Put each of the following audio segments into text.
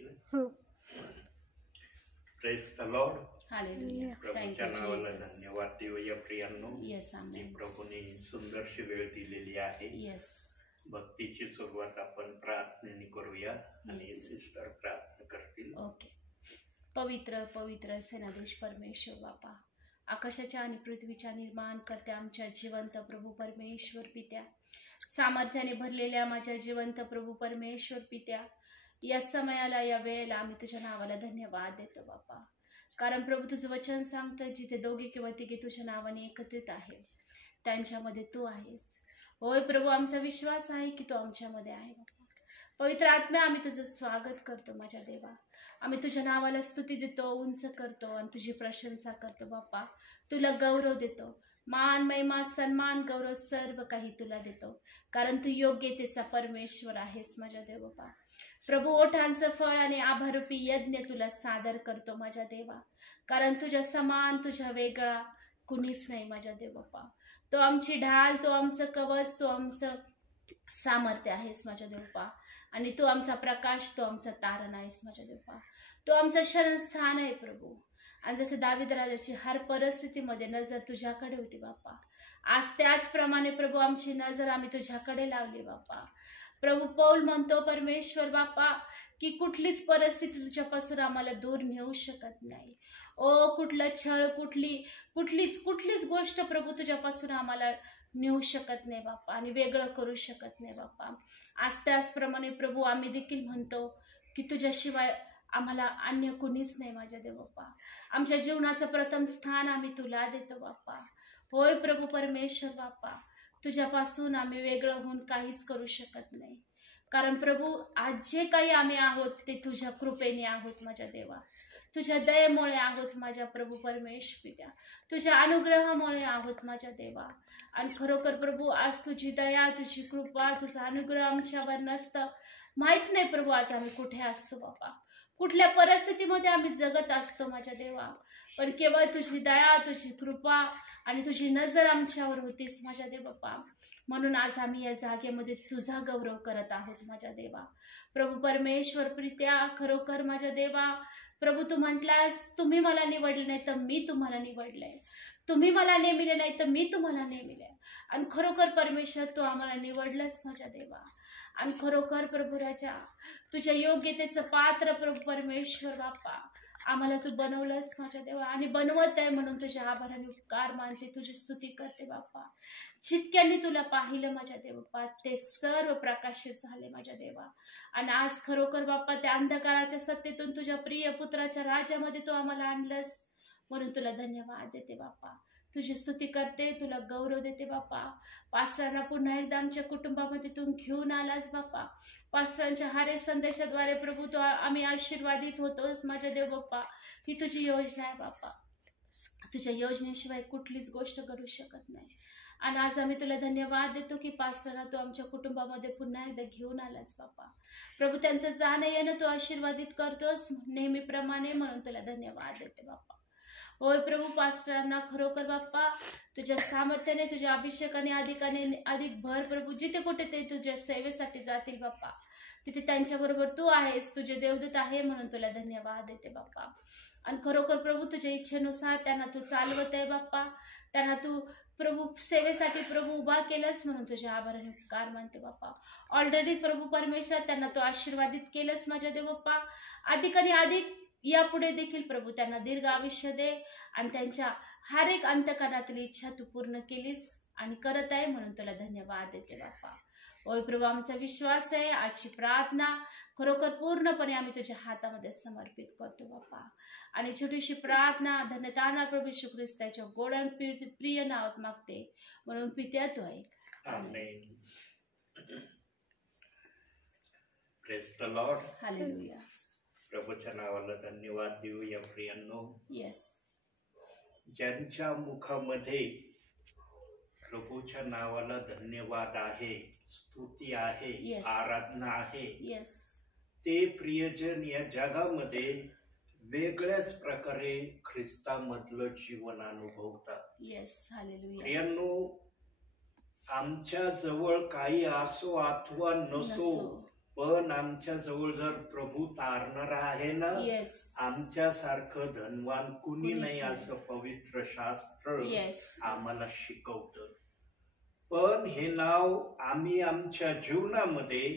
येईल. Praise the lord. Hallelujah. प्रभूच्या नावाला धन्यवाद देऊया प्रियांनो. येस आमेन. प्रभूने सुंदरशी वेळ दिलेली आहे. येस. भक्तीची सुरुवात आपण प्रार्थनेने करूया आणि सिस्टर प्रार्थना करतील. ओके. पवित्र पवित्र सेनाधीश परमेश्वर बापा, आकाशाच्या आणि पृथ्वीच्या निर्माण करत्या आमच्या जिवंत प्रभू परमेश्वर पित्या, सामर्थ्याने भरलेल्या माझ्या जिवंत प्रभू परमेश्वर पित्या, या समयाला या वेळेला आम्ही तुझ्या नावाला धन्यवाद देतो बापा. कारण प्रभू तुझं वचन सांगतं, जिथे दोघे किंवा तिघे तुझ्या नावाने एकत्रित आहे त्यांच्यामध्ये तू आहेस. होय प्रभू, आमचा विश्वास आहे की तू आमच्यामध्ये आहे बापा. पवित्र आत्म्या, आम्ही तुझं स्वागत करतो माझ्या देवा. आम्ही तुझ्या नावाला स्तुती देतो, उंच करतो आणि तुझी प्रशंसा करतो बापा. तुला गौरव देतो, मान महिमा सन्मान गौरव सर्व काही तुला देतो, कारण तू योग्यतेचा परमेश्वर आहेस माझ्या देव बापा. प्रभू, ओठांचं फळ आणि आभारूपी यज्ञ तुला सादर करतो माझ्या देवा, कारण तुझ्या समान तुझ्या वेगळा कुणीच नाही माझ्या देव बापा. तो आमची ढाल, तो आमचं कवच, तो आमचं सामर्थ्य आहेस माझ्या देवपा. आणि तू आमचा प्रकाश, तो आमचा तारण आहेस माझ्या देवपा. तो आमचं शरणस्थान आहे प्रभू. आणि जसे दावीद राजाची हर परिस्थितीमध्ये नजर तुझ्याकडे होती बापा, आज त्याचप्रमाणे प्रभू आमची नजर आम्ही तुझ्याकडे लावली बापा. प्रभू, पौल म्हणतो परमेश्वर बापा की कुठलीच परिस्थिती तुझ्यापासून आम्हाला दूर नेऊ शकत नाही. ओ, कुठलं छळ, कुठलीच गोष्ट प्रभू तुझ्यापासून आम्हाला नेऊ शकत नाही बापा आणि वेगळं करू शकत नाही बापा. आज त्याचप्रमाणे प्रभू आम्ही देखील म्हणतो की तुझ्याशिवाय आम्हाला अन्य कुणीच नाही माझ्या देव बापा. आमच्या जीवनाचं प्रथम स्थान आम्ही तुला देतो बापा. होय प्रभू परमेश्वर बापा, तुझ्यापासून आम्ही वेगळं होऊन काहीच करू शकत नाही. कारण प्रभू, आज जे काही आम्ही आहोत ते तुझ्या कृपेने आहोत माझ्या देवा, तुझ्या दयेमुळे आहोत माझ्या प्रभू परमेश्वर, तुझ्या अनुग्रहामुळे आहोत माझ्या देवा. आणि खरोखर प्रभू, आज तुझी दया, तुझी कृपा, तुझा अनुग्रह आमच्यावर नसतं, माहित नाही प्रभू आज आम्ही कुठे असतो बापा, कुठल्या परिस्थितीमध्ये आम्ही जगत असतो माझ्या देवा. पण केवळ तुझी दया, तुझी कृपा आणि तुझी नजर आमच्यावर होतीस माझ्या देव बापा. म्हणून आज आम्ही या जागेमध्ये तुझा गौरव करत आहोत माझ्या देवा. प्रभू परमेश्वर प्रित्या, खरोखर माझ्या देवा प्रभू, तू म्हटलास तुम्ही मला निवडले नाही तर मी तुम्हाला निवडलंय, तुम्ही मला नेमिले नाही तर मी तुम्हाला नेमिले. आणि खरोखर परमेश्वर तू आम्हाला निवडलंस माझ्या देवा. आणि खरोखर प्रभू राजा, तुझ्या योग्यतेचं पात्र प्रभू परमेश्वर बाप्पा आम्हाला तू बनवलंस माझ्या देवा. आणि बनवत आहे म्हणून तुझ्या आभाराने उपकार मानते, तुझी स्तुती करते बाप्पा. जितक्यांनी तुला पाहिलं माझ्या देवा, ते सर्व प्रकाशित झाले माझ्या देवा. आणि आज खरोखर बाप्पा, त्या अंधकाराच्या सत्तेतून तुझ्या प्रिय पुत्राच्या राज्यामध्ये तू आम्हाला आणलंस, म्हणून तुला धन्यवाद देते बाप्पा. तुझी स्तुती करते, तुला गौरव देते बाप्पा. पास्टरांना पुन्हा एकदा आमच्या कुटुंबामध्ये तू घेऊन आलास बाप्पा. पास्टरांच्या हारे संदेशाद्वारे प्रभू तो आम्ही आशीर्वादित होतोस माझ्या देव बाप्पा. ही तुझी योजना आहे बाप्पा, तुझ्या योजनेशिवाय कुठलीच गोष्ट घडू शकत नाही. आणि आज आम्ही तुला धन्यवाद देतो की पास्टरांना तू आमच्या कुटुंबामध्ये पुन्हा एकदा घेऊन आलास बाप्पा. प्रभू, त्यांचं जाणं येणं तू आशीर्वादित करतोस नेहमीप्रमाणे, म्हणून तुला धन्यवाद देते बाप्पा. होय प्रभू, पास्टरांना खरोखर बाप्पा तुझ्या सामर्थ्याने, तुझ्या अभिषेकाने अधिक भर प्रभू. जिथे कुठे ते तुझ्या सेवेसाठी जातील बाप्पा, तिथे त्यांच्याबरोबर तू आहेस, तुझे देवदूत आहे, म्हणून तुला धन्यवाद देते बाप्पा. आणि खरोखर प्रभू, तुझ्या इच्छेनुसार त्यांना तू चालवत आहे बाप्पा. त्यांना तू प्रभू सेवेसाठी प्रभू उभा केलंस, म्हणून तुझ्या आभाराने उपकार मानते बाप्पा. ऑलरेडी प्रभू परमेश्वर त्यांना तू आशीर्वादित केलंस माझ्या देव बाप्पा. अधिक आणि अधिक यापुढे देखील प्रभू त्यांना दीर्घ आयुष्य दे आणि त्यांच्या हर एक अंतःकरणातली इच्छा तू पूर्ण केलीस आणि करत आहे, म्हणून तुला धन्यवाद देते बाप्पा. होय प्रभू, आमचा विश्वास आहे, आजची प्रार्थना खरोखर पूर्णपणे आम्ही तुझ्या हातामध्ये समर्पित करतो बाप्पा. आणि छोटीशी प्रार्थना धन्यताना प्रभू येशू ख्रिस्ताच्या गोड आणि प्रिय नावात मागते, म्हणून पित्या तू ऐक. Amen. Praise the lord. Hallelujah. प्रभूच्या नावाला धन्यवाद देऊया प्रियांनो. येस. ज्यांच्या मुखामध्ये प्रभूच्या नावाला धन्यवाद आहे, स्तुती आहे, Yes. आराधना आहे, येस. ते प्रियजन या जगामध्ये वेगळ्याच प्रकारे ख्रिस्तामधलं जीवन अनुभवतात. येस. हालेलुया. प्रियांनो, आमच्या जवळ काही असो अथवा नसो, पण आमच्या जवळ जर प्रभू तारणारा आहे ना, येस आमच्यासारखं धनवान कुणी कुणीच नाही नाही. असं पवित्र शास्त्र येस आम्हाला शिकवतं. पण हे नाव आम्ही आमच्या जीवनामध्ये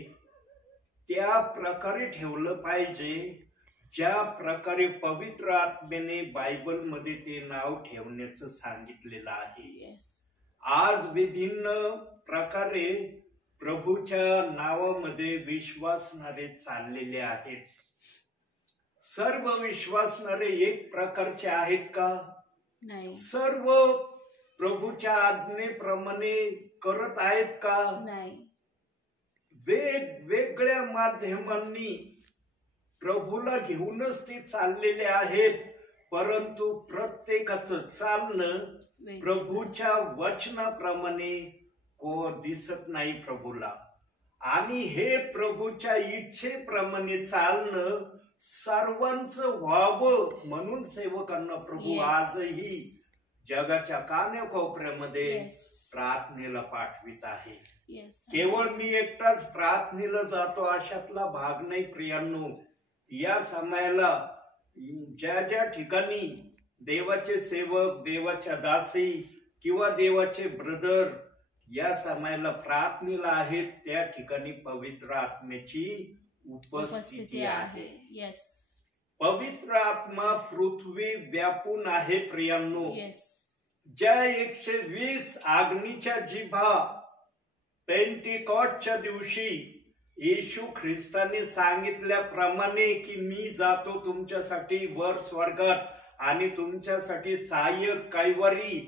त्या प्रकारे ठेवलं पाहिजे ज्या प्रकारे पवित्र आत्म्याने बायबलमध्ये ते नाव ठेवण्याचं सांगितलेलं आहे. येस आज विभिन्न प्रकारे प्रभूच्या नावामध्ये विश्वासणारे चाललेले आहेत. सर्व विश्वासणारे एक प्रकारचे आहेत का? नाही सर्व प्रभूच्या आज्ञेप्रमाणे करत आहेत का? नाही वेगवेगळ्या माध्यमांनी प्रभूला घेऊनच ते चाललेले आहेत. परंतु प्रत्येकाचं चालणं वेगळं. प्रभूच्या वचनाप्रमाणे दिसत नाही प्रभूला. आणि हे प्रभूच्या इच्छेप्रमाणे चालणं सर्वांचं व्हावं म्हणून सेवकांना प्रभू Yes. आजही जगाच्या कानाकोपऱ्यामध्ये येस प्रार्थनेला पाठवित आहे. येस केवळ मी एकटाच प्रार्थनेला जातो अशातला भाग नाही प्रियांनो. या समयाला ज्या ज्या ठिकाणी देवाचे सेवक, देवाच्या दासी किंवा देवाचे ब्रदर या समयाला प्रार्थनेला आहेत, त्या ठिकाणी पवित्र आत्म्याची उपस्थिती आहे. येस पवित्र आत्मा पृथ्वी व्यापून आहे प्रियांनो. येस ज्या 120 अग्नीच्या जिभा पेंटिकॉस्टच्या दिवशी येशू ख्रिस्ताने सांगितल्याप्रमाणे की मी जातो तुमच्यासाठी वर स्वर्गात आणि तुमच्यासाठी सहाय्यक कैवारी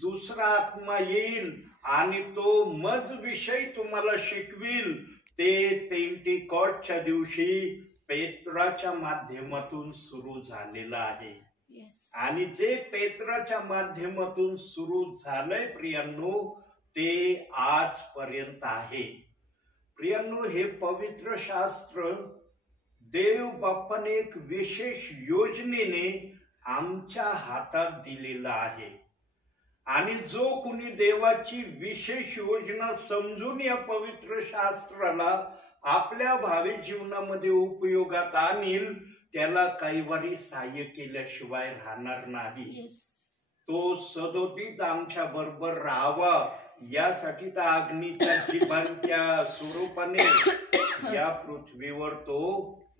दुसरा आत्मा येईल आणि तो मज विषय तुम्हाला शिकविल, ते पेंटिकॉस्टच्या दिवशी पेत्राच्या माध्यमातून सुरू झालेलं आहे. येस आणि जे पेत्राच्या माध्यमातून सुरू झालंय प्रियांनो, ते आजपर्यंत आहे. प्रियांनो, हे पवित्र शास्त्र देव बाप्पाने एक विशेष योजनेने आमच्या हातात दिलेलं आहे. आणि जो कुणी देवाची विशेष योजना समजून या पवित्र शास्त्राला आपल्या भावी जीवनामध्ये उपयोगात आणील, त्याला कैवारी सहाय्य केल्याशिवाय राहणार नाही. येस तो सदोदित आमच्या बरोबर राहावा यासाठी त्या अग्नीच्या जिभांच्या स्वरूपाने या पृथ्वीवर तो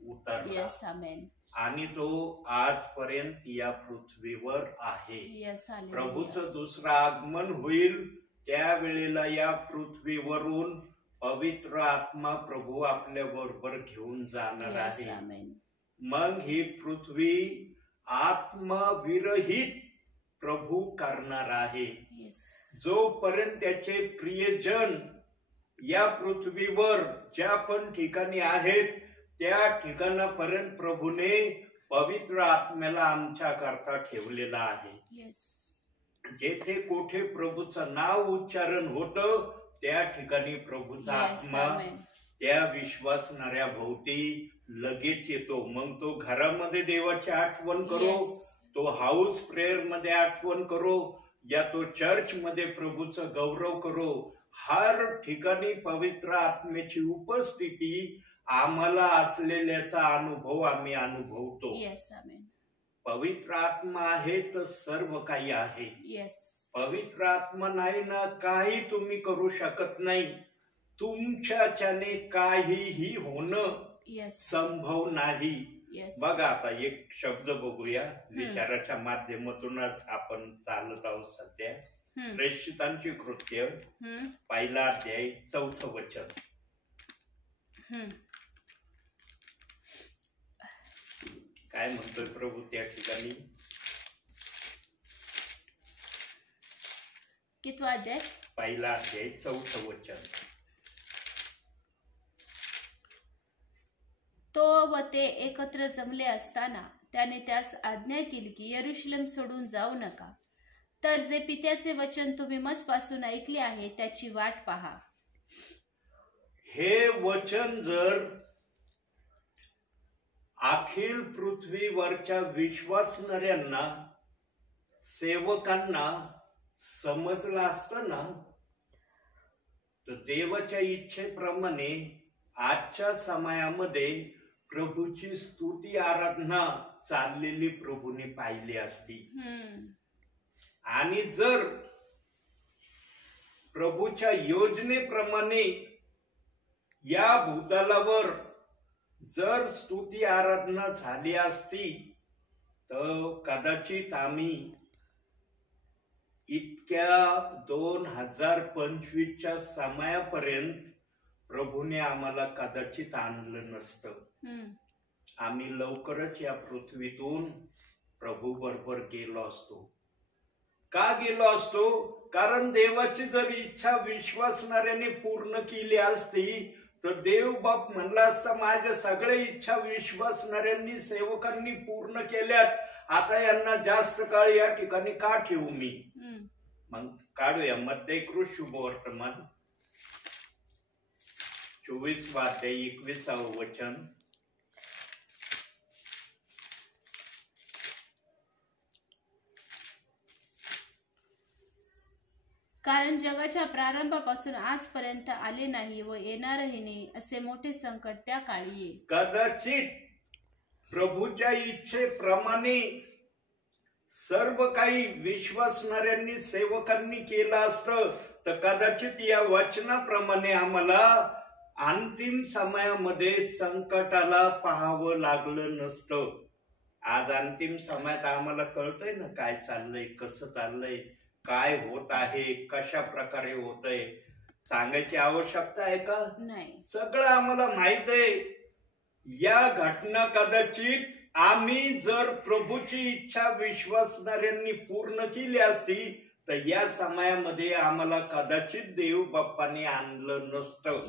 उतरला येस आमेन आणि तो आजपर्यंत या पृथ्वीवर आहे. येस प्रभूचं दुसरं आगमन होईल त्यावेळेला या पृथ्वीवरून पवित्र आत्मा प्रभू आपल्या बरोबर घेऊन जाणार येस आहे. आमेन मग ही पृथ्वी आत्मविरहित प्रभू करणार आहे. येस जोपर्यंत त्याचे प्रियजन या पृथ्वीवर ज्या पण ठिकाणी आहेत त्या ठिकाणापर्यंत प्रभूने पवित्र आत्म्याला आमच्या करता ठेवलेला आहे. येस जेथे कोठे प्रभूचं नाव उच्चारण होतं त्या ठिकाणी प्रभूचा येस आत्मा आमेन त्या विश्वासणाऱ्या भोवती लगेच येतो. मग तो घरामध्ये देवाची आठवण करो, येस तो हाऊस प्रेयर मध्ये आठवण करो, या तो चर्च मध्ये प्रभूचं गौरव करो, हर ठिकाणी पवित्र आत्म्याची उपस्थिती आम्हाला असलेल्याचा अनुभव आम्ही अनुभवतो. येस आमेन पवित्र आत्मा आहे तर सर्व काही आहे. येस पवित्र आत्मा नाही ना काही तुम्ही करू शकत नाही. तुमच्याच्याने काहीही होणं येस संभव नाही. येस बघा आता एक शब्द बघूया, विचाराच्या माध्यमातूनच आपण चालत आहोत सध्या. प्रेषितांची कृत्य पहिला अध्याय 4 वचन. काय म्हणतोय प्रभू त्या ठिकाणी? कितवा अध्याय? पहिला अध्याय 4 वचन. तो व ते एकत्र जमले असताना त्याने त्यास आज्ञा केली की यरुशलेम सोडून जाऊ नका, तर जे पित्याचे वचन तुम्ही मजपासून ऐकले आहे त्याची वाट पहा. हे वचन जर अखिल पृथ्वीवरच्या विश्वासणाऱ्यांना सेवकांना समजलं असतं ना, तर देवाच्या इच्छेप्रमाणे आजच्या समयामध्ये प्रभूची स्तुती आराधना चाललेली प्रभूने पाहिली असती. आणि जर प्रभूच्या योजनेप्रमाणे या भूतलावर जर स्तुती आराधना झाली असती तर कदाचित आम्ही इतक्या 2025च्या समयापर्यंत प्रभूने आम्हाला कदाचित आणलं नसतं. आम्ही लवकरच या पृथ्वीतून प्रभू बरोबर गेलो असतो. का गेलो असतो? कारण देवाची जर इच्छा विश्वासणाऱ्याने पूर्ण केली असती तर देव बाप म्हणला असता माझ्या सगळ्या इच्छा विश्वासणाऱ्यांनी सेवकांनी पूर्ण केल्यात, आता यांना जास्त काळ या ठिकाणी का ठेवू मी. मग काढूया मत्तेकृत शुभवर्तमान 24 अध्याय 21 वचन. कारण जगाच्या प्रारंभापासून आजपर्यंत आले नाही व येणारही नाही असे मोठे संकट त्या काळी येईल. कदाचित प्रभूच्या इच्छेप्रमाणे सर्व काही विश्वासणाऱ्यांनी सेवकांनी केलं असतं तर कदाचित या वचनाप्रमाणे आम्हाला अंतिम समयामध्ये संकटाला पाहावं लागलं नसतं. आज अंतिम समयात आम्हाला कळतंय ना काय चाललंय, कसं चाललंय, काय होत आहे, कशा प्रकारे होतंय. सांगायची आवश्यकता आहे का? नाही. सगळं आम्हाला माहित आहे. या घटना कदाचित आम्ही जर प्रभूची इच्छा विश्वासणाऱ्यांनी पूर्ण केली असती तर या समयामध्ये आम्हाला कदाचित देव बाप्पाने आणलं नसतं.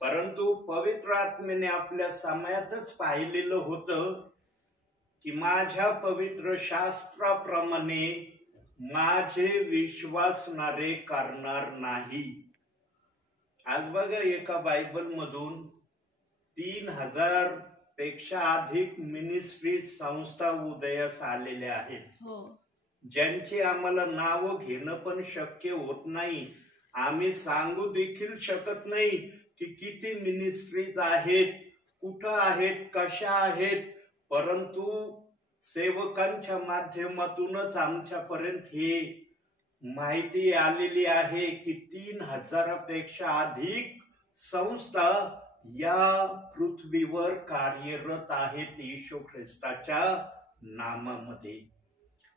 परंतु पवित्र आत्मेने आपल्या समयातच पाहिलेलं होतं की माझ्या पवित्र शास्त्राप्रमाणे माझे विश्वासणारे करणार नाही. आज बघा एका बायबल मधून 3000 पेक्षा अधिक मिनिस्ट्री संस्था उदयास आलेल्या आहेत, ज्यांची आम्हाला नाव घेणं पण शक्य होत नाही. आम्ही सांगू देखील शकत नाही की किती मिनिस्ट्रीज आहेत, कुठं आहेत, कशा आहेत. परंतु सेवकांच्या माध्यमातूनच आमच्यापर्यंत हे माहिती आलेली आहे की 3000 पेक्षा अधिक संस्था या पृथ्वीवर कार्यरत आहेत येशू ख्रिस्ताच्या नामामध्ये.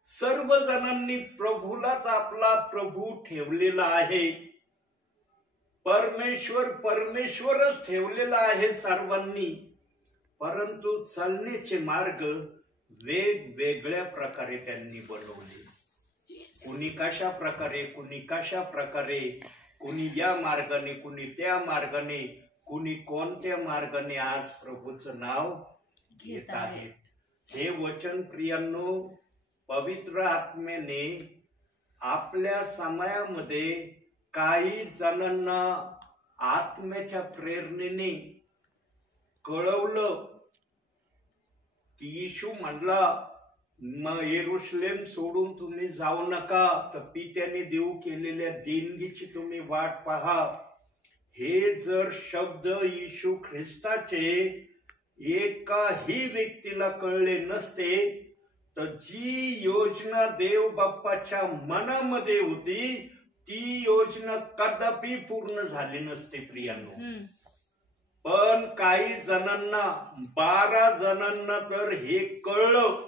सर्व जणांनी प्रभूलाच आपला प्रभू ठेवलेला आहे. परमेश्वरच ठेवलेला आहे सर्वांनी. परंतु चालण्याचे मार्ग वेगवेगळ्या प्रकारे त्यांनी बनवले. कुणी कशा प्रकारे, कुणी कशा प्रकारे, कुणी या मार्गाने, कुणी त्या मार्गाने, कुणी कोणत्या मार्गाने आज प्रभूचं नाव घेत आहेत. हे वचन प्रियांनो पवित्र आत्म्याने आपल्या समयामध्ये काही जणांना आत्म्याच्या प्रेरणेने कळवलं की येशू म्हणला मग यरूशलेम सोडून तुम्ही जाऊ नका, तर पित्याने देऊ केलेल्या देणगीची तुम्ही वाट पहा. हे जर शब्द येशू ख्रिस्ताचे एकाही व्यक्तीला कळले नसते तर जी योजना देव बाप्पाच्या मनामध्ये होती ती योजना कदापि पूर्ण झाली नसते प्रियांनो. पण काही जणांना, 12 जणांना तर हे कळलं.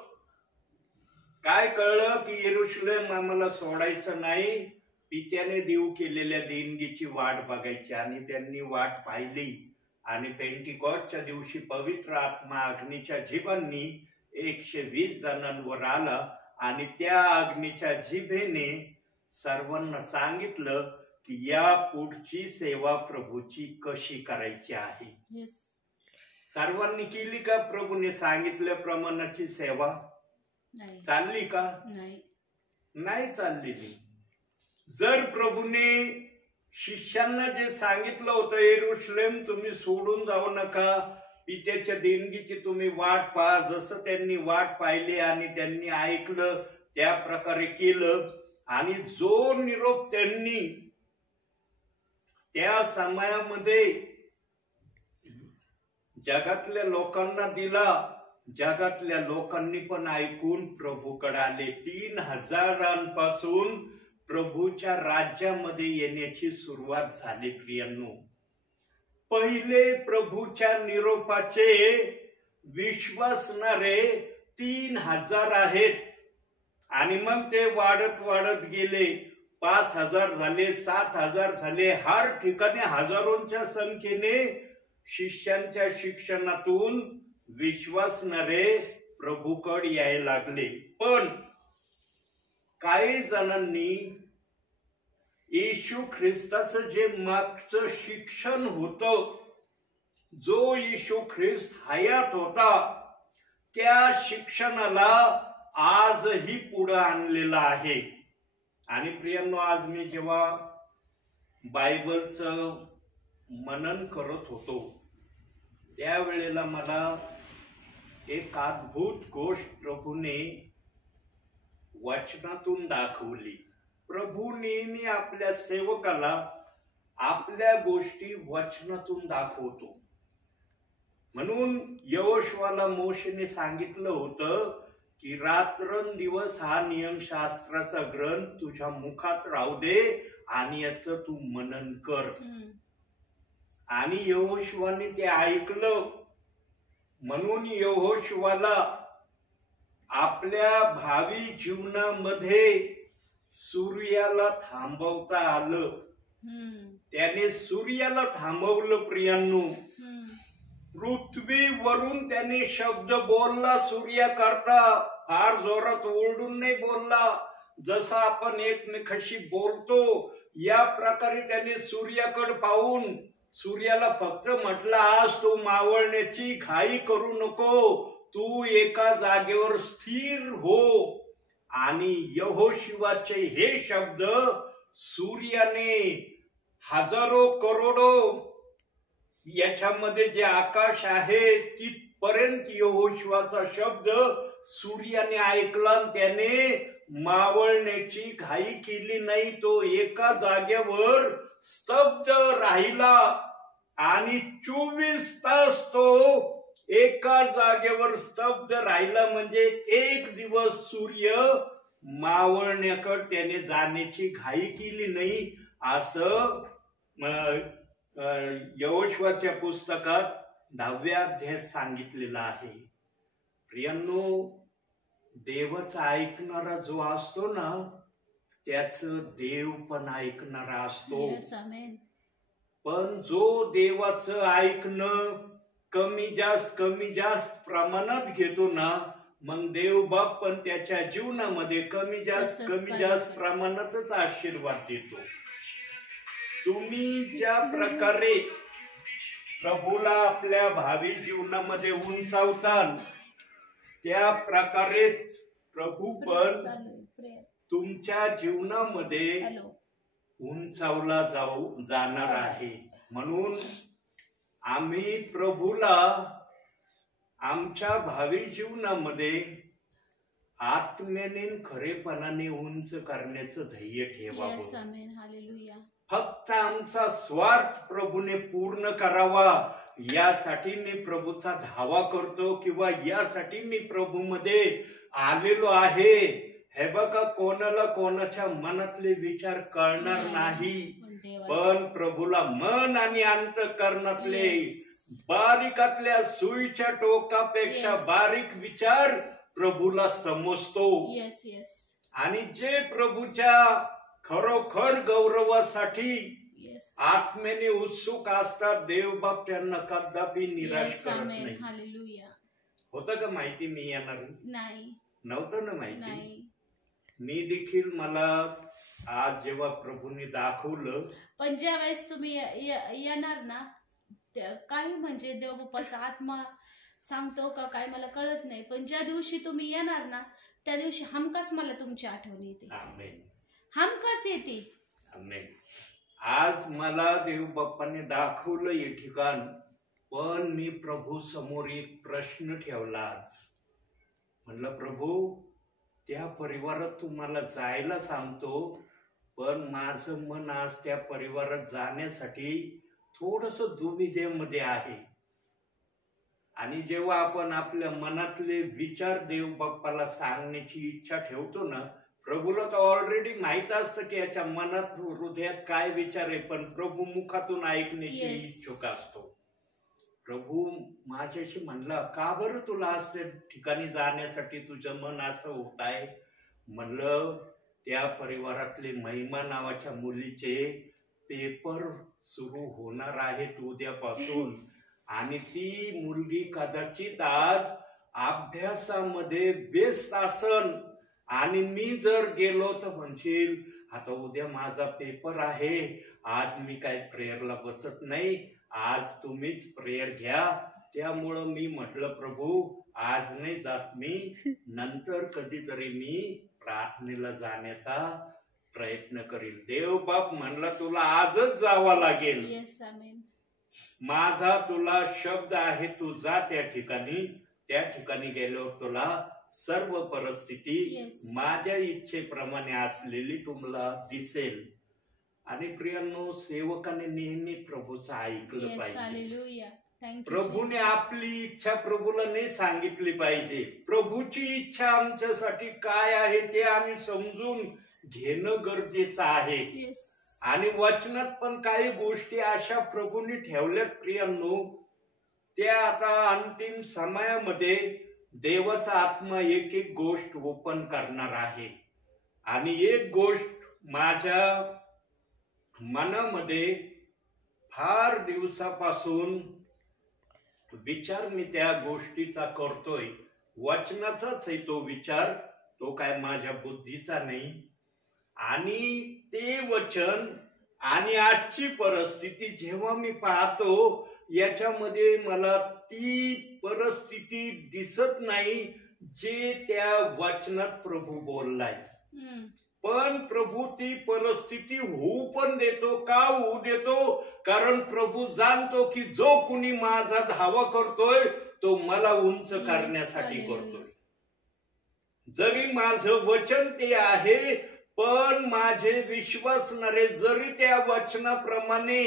काय कळलं? की यरूशलेम आम्हाला सोडायचं नाही, पित्याने देऊ केलेल्या देणगीची वाट बघायची. आणि त्यांनी वाट पाहिली आणि पेंटिकॉस्टच्या दिवशी पवित्र आत्मा अग्नीच्या जिभांनी 120 जणांवर आला आणि त्या अग्नीच्या जिभेने सर्वांना सांगितलं की या पुढची सेवा प्रभूची कशी करायची आहे. सर्वांनी केली का प्रभूने सांगितल्याप्रमाणाची सेवा? चालली का? नाही चाललेली. जर प्रभूने शिष्यांना जे सांगितलं होतं यरूशलेम तुम्ही सोडून जाऊ नका, पित्याच्या देणगीची तुम्ही वाट पहा, जसं त्यांनी वाट पाहिली आणि त्यांनी ऐकलं त्या प्रकारे केलं. आणि जो निरोप त्यांनी त्या समयामध्ये जगातल्या लोकांना दिला. जगातल्या लोकांनी पण ऐकून प्रभूकडे आले. 3000 प्रभूच्या राज्यामध्ये येण्याची सुरुवात झाली. प्रियांनो, पहिले प्रभूच्या निरोपाचे विश्वासणारे 3000 आहेत आणि मग ते वाढत वाढत गेले. 5000 झाले, 7000 झाले. हर ठिकाणी हजारोंच्या संख्येने शिष्यांच्या शिक्षणातून विश्वासणारे प्रभूकडे यायला लागले. पण काही जणांनी येशू ख्रिस्ताचं जे मागचं शिक्षण होतं, जो येशू ख्रिस्त हयात होता, त्या शिक्षणाला आजही पुढे आणलेलं आहे. आणि प्रियांनो, आज मी जेव्हा बायबलचं मनन करत होतो त्यावेळेला मला एक अद्भुत गोष्ट प्रभूने वचनातून दाखवली. प्रभू नेहमी आपल्या सेवकाला आपल्या गोष्टी वचनातून दाखवतो. म्हणून यहोशुआला मोशेने सांगितलं होतं की रात्रंदिवस हा नियमशास्त्राचा ग्रंथ तुझ्या मुखात राहू दे आणि याचं तू मनन कर. आणि यहोशुआने ते ऐकलं. म्हणून यहोशुआला आपल्या भावी जीवनामध्ये सूर्याला थांबवता आलं. त्याने सूर्याला थांबवलं. प्रियांनो, पृथ्वीवरून त्याने शब्द बोलला सूर्याकरता. फार जोरात ओरडून नाही बोलला. जसं आपण एकमेकाशी बोलतो या प्रकारे त्याने सूर्याकडे पाहून सूर्याला फक्त म्हटलं, आज तू मावळण्याची घाई करू नको, तू एका जागेवर स्थिर हो. आणि यहोशुआचे हे शब्द सूर्याने हजारो करोडो याच्यामध्ये जे आकाश आहे तिथपर्यंत यहोशुआचा शब्द सूर्याने ऐकला. त्याने मावळण्याची घाई केली नाही. तो एका जागेवर स्तब्ध राहिला आणि 24 तास तो एका जागेवर स्तब्ध राहिला. म्हणजे एक दिवस सूर्य मावळण्याकडे त्याने जाण्याची घाई केली नाही. असं यहोशुआच्या पुस्तकात 10व्या अध्यायात सांगितलेलं आहे. प्रियांनो, देवाचं ऐकणारा जो असतो ना, त्याच देव पण ऐकणारा असतो. पण जो देवाचं ऐकणं कमी जास्त प्रमाणात घेतो ना, मग देव बाप पण त्याच्या जीवनामध्ये कमी जास्त प्रमाणातच आशीर्वाद देतो. तुम्ही ज्या प्रकारे प्रभूला आपल्या भावी जीवनामध्ये उंचावताल त्या प्रकारेच प्रभू पण तुमच्या जीवनामध्ये उंचावला जाणार आहे. म्हणून आम्ही प्रभूला आमच्या भावी जीवनामध्ये आत्म्याने खरेपणाने उंच करण्याचं ध्येय ठेवावं. फक्त आमचा स्वार्थ प्रभूने पूर्ण करावा यासाठी मी प्रभूचा धावा करतो किंवा यासाठी मी प्रभूमध्ये आलेलो आहे. हे बघा, कोणाला कोणाच्या मनातले विचार कळणार नाही, पण प्रभूला मन आणि अंतःकरणातले बारीकातल्या सुईच्या टोकापेक्षा बारीक विचार प्रभूला समजतो. आणि जे प्रभूच्या खरोखर गौरवासाठी आत्म्याने उत्सुक असतात, देवबाप त्यांना कदापि निराश करत नाही. होतं का माहिती मी येणार नव्हतं ना माहिती? मी देखील मला आज जेव्हा प्रभूने दाखवलं. पण ज्या वेळेस तुम्ही येणार ना, काही म्हणजे देवबापाचा आत्मा सांगतो का काय मला कळत नाही, पण ज्या दिवशी तुम्ही येणार ना त्या दिवशी हमखास मला तुमची आठवण येते. हमखास येते. आज मला देवबाप्पाने दाखवलं हे ठिकाण, पण मी प्रभू समोर एक प्रश्न ठेवला. आज म्हणलं, प्रभू त्या परिवारात तुम्हाला जायला सांगतो, पण माझं मन आज त्या परिवारात जाण्यासाठी थोडस दुविधेमध्ये आहे. आणि जेव्हा आपण आपल्या मनातले विचार देव बाप्पाला सांगण्याची इच्छा ठेवतो ना, प्रभूला तर ऑलरेडी माहित असतं की याच्या मनात हृदयात काय विचार आहे, पण प्रभू मुखातून ऐकण्याची Yes. इच्छुक असतो. प्रभू माझ्याशी म्हणला, का बरं तुला असल्या ठिकाणी जाण्यासाठी तुझं मन असं होत आहे? म्हणलं, त्या परिवारातले महिमा नावाच्या मुलीचे पेपर सुरू होणार आहेत उद्यापासून आणि ती मुलगी कदाचित आज अभ्यासामध्ये व्यस्त असन आणि मी जर गेलो तर म्हणशील आता उद्या माझा पेपर आहे, आज मी काय प्रेयरला बसत नाही, आज तुम्हीच प्रेयर घ्या. त्यामुळं मी म्हटलं, प्रभू आज नाही जात मी, नंतर कधीतरी मी प्रार्थनेला जाण्याचा प्रयत्न करील. देव बाप म्हणला तुला आजच जावं लागेल. येस आमेन. माझा तुला शब्द आहे, तू जा त्या ठिकाणी. त्या ठिकाणी गेल्यावर तुला सर्व परिस्थिती Yes. माझ्या इच्छेप्रमाणे असलेली तुम्हाला दिसेल. आणि प्रियांनो, सेवकाने नेहमी प्रभूचं ऐकलं येस पाहिजे. हालेलुया. Thank you. प्रभूने आपली इच्छा प्रभूला नाही सांगितली पाहिजे. प्रभूची इच्छा आमच्यासाठी काय आहे ते आम्ही समजून घेणं गरजेचं आहे. येस. आणि वचनात पण काही गोष्टी अशा प्रभूंनी ठेवल्यात प्रियांनो, त्या आता अंतिम समयामध्ये देवाचा आत्मा एक एक गोष्ट ओपन करणार आहे. आणि एक गोष्ट माझ्या मनामध्ये फार दिवसापासून विचार मी त्या गोष्टीचा करतोय. वचनाचाच आहे तो विचार, तो काय माझ्या बुद्धीचा नाही. आणि ते वचन आणि आजची परिस्थिती जेव्हा मी पाहतो, याच्यामध्ये मला ती परिस्थिती दिसत नाही जे त्या वचनात प्रभू बोललाय. पण प्रभू ती परिस्थिती होऊ पण देतो. का होऊ देतो? कारण प्रभू जाणतो की जो कुणी माझा धावा करतोय तो मला उंच करण्यासाठी करतोय. जरी माझं वचन ते आहे, पण माझे विश्वासणारे जरी त्या वचनाप्रमाणे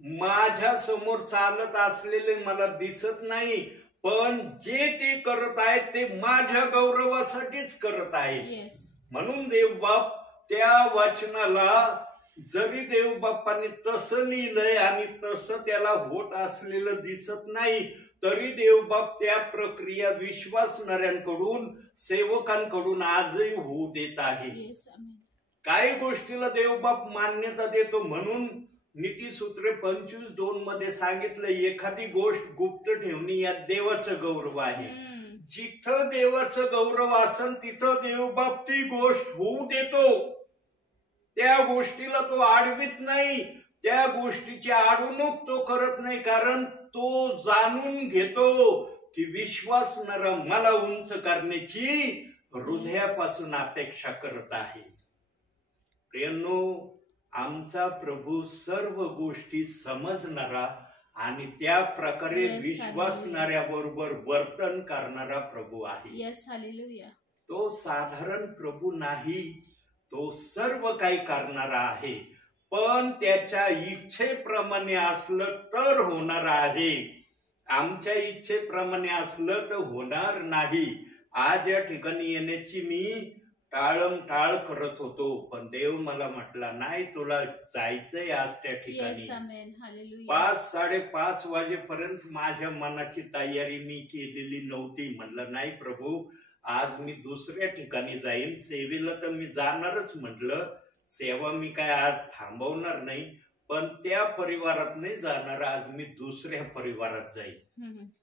माझ्या समोर चालत असलेले मला दिसत नाही, पण जे ते करत आहेत ते माझ्या गौरवासाठीच करत आहेत. येस. म्हणून देवबाप त्या वचनाला जरी देवबाप्पाने तसं लिहिलंय आणि तसं त्याला होत असलेलं दिसत नाही, तरी देवबाप त्या प्रक्रिया विश्वासणाऱ्यांकडून, सेवकांकडून आजही होऊ देत आहे. येस आमेन. काही गोष्टीला देवबाप मान्यता देतो. म्हणून नीतिसूत्रे 25:2 मध्ये सांगितलं, एखादी गोष्ट गुप्त ठेवणे यात देवाचं गौरव आहे. जिथं देवाचं गौरव असेल तिथं देवबाप ती गोष्ट होऊ देतो. त्या गोष्टीला तो आडवीत नाही, त्या गोष्टीची आडवणूक तो करत नाही, कारण तो जाणून घेतो की विश्वासणारा मला उंच करण्याची हृदयापासून अपेक्षा करत आहे. प्रियांनो, आमचा प्रभू सर्व गोष्टी समजणारा आणि त्या प्रकारे Yes, विश्वासणाऱ्या बरोबर वर्तन करणारा प्रभू आहे. Yes hallelujah. तो साधारण प्रभू नाही, तो सर्व काही करणारा आहे. पण त्याच्या इच्छेप्रमाणे असलं तर होणार आहे, आमच्या इच्छेप्रमाणे असलं तर होणार नाही. आज या ठिकाणी येण्याची मी टाळमटाळ करत होतो, पण देव मला म्हटला नाही, तुला जायचंय आज त्या ठिकाणी. येस आमेन. हालेलुया. 5-5:30 वाजेपर्यंत माझ्या मनाची तयारी मी केलेली नव्हती. म्हणलं नाही प्रभू, आज मी दुसऱ्या ठिकाणी जाईन. सेवेला तर मी जाणारच म्हटलं, सेवा मी काय आज थांबवणार नाही, पण त्या परिवारात नाही जाणार, आज मी दुसऱ्या परिवारात जाईल.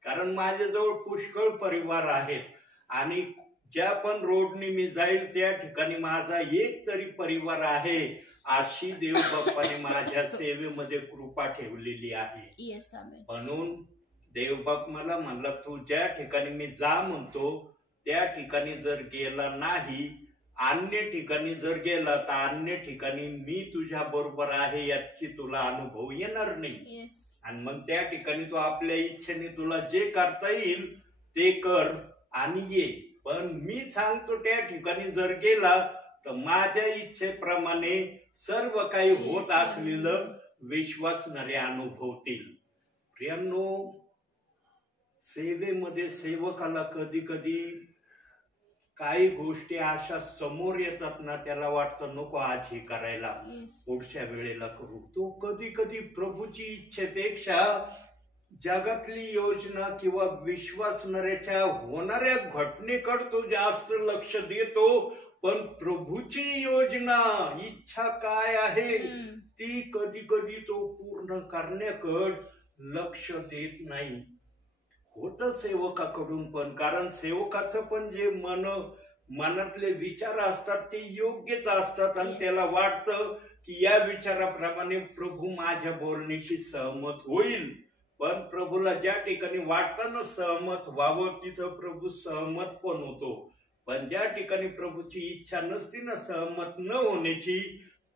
कारण माझ्याजवळ पुष्कळ परिवार आहेत आणि ज्या पण रोडने मी जाईल त्या ठिकाणी माझा एक तरी परिवार आहे, अशी देव बाप्पाने माझ्या सेवेमध्ये कृपा ठेवलेली आहे. येस आमेन. म्हणून देवबाप मला म्हणला, तू ज्या ठिकाणी मी जा म्हणतो त्या ठिकाणी जर गेला नाही, अन्य ठिकाणी जर गेला तर अन्य ठिकाणी मी तुझ्या बरोबर आहे याची तुला अनुभव येणार नाही. येस. आणि मग त्या ठिकाणी तू आपल्या इच्छेने तुला जे करता येईल ते कर आणि ये. पण मी सांगतो त्या ठिकाणी जर गेला तर माझ्या इच्छेप्रमाणे सर्व काही होत असलेलं विश्वासणारे अनुभवतील. प्रियांनो, सेवेमध्ये सेवकाला कधी कधी काही गोष्टी अशा समोर येतात ना, त्याला वाटतं नको आज हे करायला, येस. पुढच्या वेळेला करू. तो कधी कधी प्रभूची इच्छेपेक्षा जगातली योजना किंवा विश्वासणाऱ्याच्या होणाऱ्या घटनेकडे तो जास्त लक्ष देतो. पण प्रभूची योजना, इच्छा काय आहे ती कधी कधी तो पूर्ण करण्याकडे लक्ष देत नाही. होत सेवकाकडून पण, कारण सेवकाचं पण जे मनातले विचार असतात ते योग्यच असतात आणि Yes. त्याला वाटतं की या विचाराप्रमाणे प्रभू माझ्या बोलण्याशी सहमत होईल. पण प्रभूला ज्या ठिकाणी वाटतं सहमत व्हावं तिथं प्रभू सहमत पण होतो. पण ज्या ठिकाणी प्रभूची इच्छा नसती ना सहमत न होण्याची,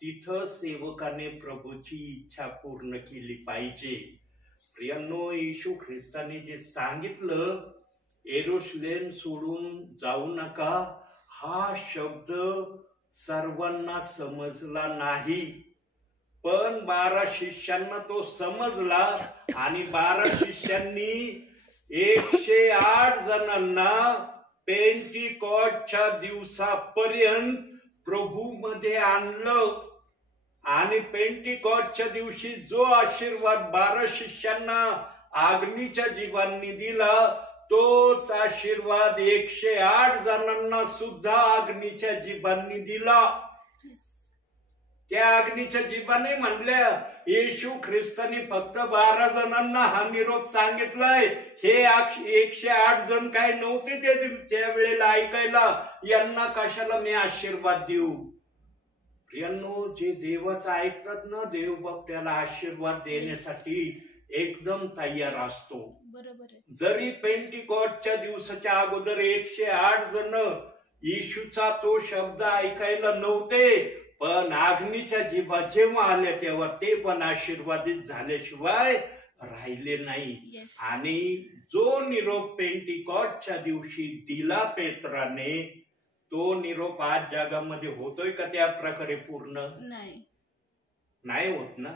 तिथं सेवकाने प्रभूची इच्छा पूर्ण केली पाहिजे. प्रियांनो, येशू ख्रिस्ताने जे सांगितलं, येरुशलेम सोडून जाऊ नका, हा शब्द सर्वांना समजला नाही. पण 12 शिष्यांना तो समजला आणि 12 शिष्यांनी 108 जणांना पेंटिकॉस्टच्या दिवसापर्यंत प्रभू मध्ये आणलं. आणि पेंटिकॉस्टच्या दिवशी जो आशीर्वाद 12 शिष्यांना अग्नीच्या जीवांनी दिला, तोच आशीर्वाद 108 जणांना सुद्धा अग्नीच्या जीवांनी दिला. त्या अग्नीच्या जीवाने म्हणल्या, येशू ख्रिस्ताने फक्त 12 जणांना हा निरोप सांगितलाय, हे 108 जण काय नव्हते त्यावेळेला ऐकायला, यांना कशाला मी आशीर्वाद देऊ. प्रियांनो, जे देवाचं ऐकतात ना, देव त्याला आशीर्वाद देण्यासाठी एकदम तयार असतो. बरोबर. जरी पेंटिकॉस्टच्या दिवसाच्या अगोदर 108 जण येशूचा तो शब्द ऐकायला नव्हते, पण अग्नीच्या जीवा जेव्हा आल्या तेव्हा ते पण आशीर्वादित झाल्याशिवाय राहिले नाही. Yes. आणि जो निरोप पेंटिकॉस्टच्या दिवशी दिला पेत्राने, तो निरोप आज जगामध्ये होतोय का त्या प्रकारे पूर्ण? नाही होत ना.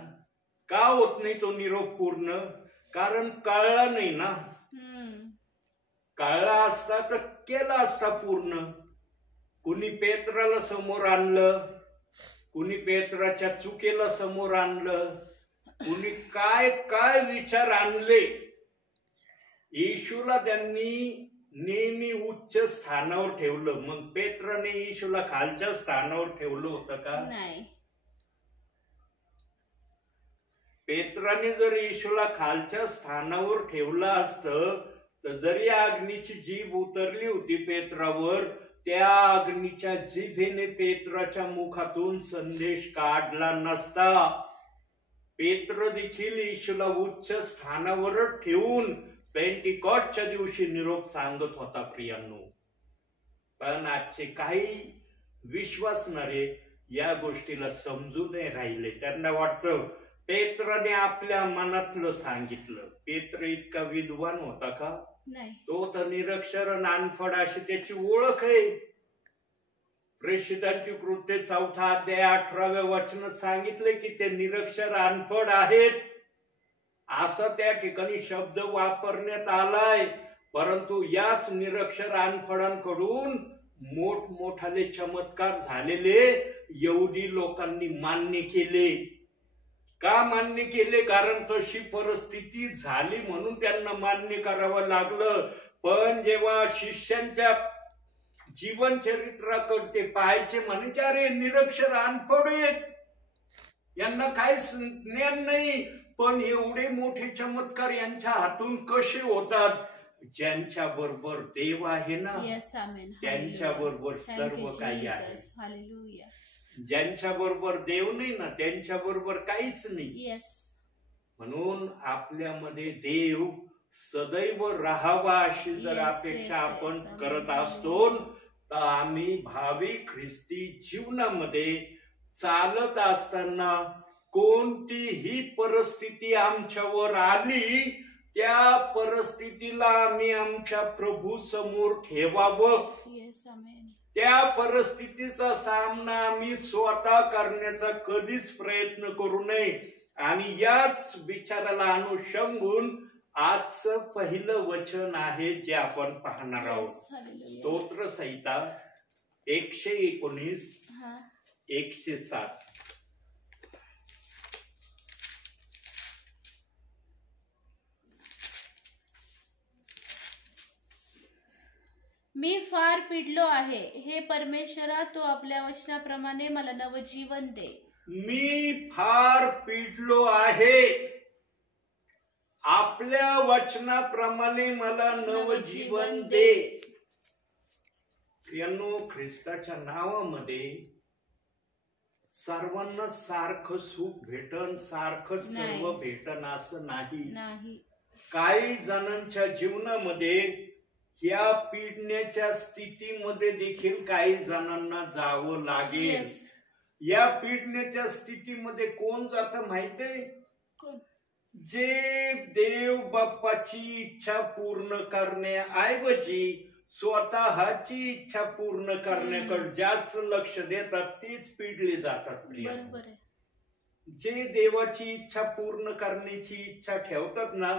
का होत नाही तो निरोप पूर्ण? कारण कळला नाही ना. कळला असता तर केला असता पूर्ण. कुणी पेत्राला समोर आणलं, कुणी पेत्राच्या चुकीला समोर आणलं, कुणी काय काय विचार आणले. येशूला त्यांनी नेहमी उच्च स्थानावर ठेवलं. मग पेत्राने येशूला खालच्या स्थानावर ठेवलं होतं का? नाही. पेत्राने जर येशूला खालच्या स्थानावर ठेवलं असतं तर जरी अग्नीची जीभ उतरली होती पेत्रावर, त्या अग्नीच्या जिभेने पेत्राच्या मुखातून संदेश काढला नसता. पेत्र देखील येशूला उच्च स्थानावर ठेवून पेंटिकॉस्टच्या दिवशी निरोप सांगत होता. प्रियांनो, पण आजचे काही विश्वासणारे या गोष्टीला समजू नाही राहिले. त्यांना वाटतं पेत्राने आपल्या मनातलं सांगितलं. पेत्र इतका विद्वान होता का? नाही. तो तर निरक्षर आणि अनफड अशी त्याची ओळख आहे. प्रेषितांची कृत्ये 4 अध्याय 18व्या वचनात सांगितले की ते निरक्षर अनफड आहेत, असं त्या ठिकाणी शब्द वापरण्यात आलाय. परंतु याच निरक्षर अनफडांकडून मोठमोठाले चमत्कार झालेले यहुदी लोकांनी मान्य केले. का मान्य केले? कारण तशी परिस्थिती झाली म्हणून त्यांना मान्य करावं लागलं. पण जेव्हा शिष्यांच्या जीवन चरित्राकडे पाहायचे, म्हणायचे अरे निरक्षर अनपढ आहेत, यांना काही ज्ञान नाही, पण एवढे मोठे चमत्कार यांच्या हातून कसे होतात? ज्यांच्या बरोबर देव आहे ना, त्यांच्या बरोबर सर्व काही आहे. ज्यांच्या बरोबर देव नाही ना, त्यांच्या बरोबर काहीच नाही. म्हणून आपल्यामध्ये देव सदैव राहावा अशी जर अपेक्षा आपण करत असतो तर आम्ही भावी ख्रिस्ती जीवनामध्ये चालत असताना कोणतीही परिस्थिती आमच्यावर आली, त्या परिस्थितीला आम्ही आमच्या प्रभू समोर ठेवावं. त्या परिस्थितीचा सामना आम्ही स्वतः करण्याचा कधीच प्रयत्न करू नये. आणि याच विचाराला अनुषंगून आजचं पहिलं वचन आहे जे आपण पाहणार आहोत. Yes, hallelujah. स्तोत्र संहिता 119 हा 107. मी फार पिडलो आहे, हे परमेश्वरा, तू आपल्या वचनाप्रमाणे मला नवजीवन दे. मी फार पिडलो आहे, आपल्या वचनाप्रमाणे मला नवजीवन दे. प्रियांनो, ख्रिस्ताच्या नावामध्ये सर्वांना सारखं सुख भेटन, सारखं सर्व नाही. भेटन असं नाही. नाही. काही जणांच्या जीवनामध्ये या पिडण्याच्या स्थितीमध्ये देखील काही जणांना जावं लागेल. Yes. या पिडण्याच्या स्थितीमध्ये कोण जातं माहितीये? कोण? जे देव बाप्पाची इच्छा पूर्ण करण्याऐवजी स्वतःची इच्छा पूर्ण करण्याकडे जास्त लक्ष देतात, तीच पिडली जातात. बरोबर आहे. जे देवाची इच्छा पूर्ण करण्याची इच्छा ठेवतात ना,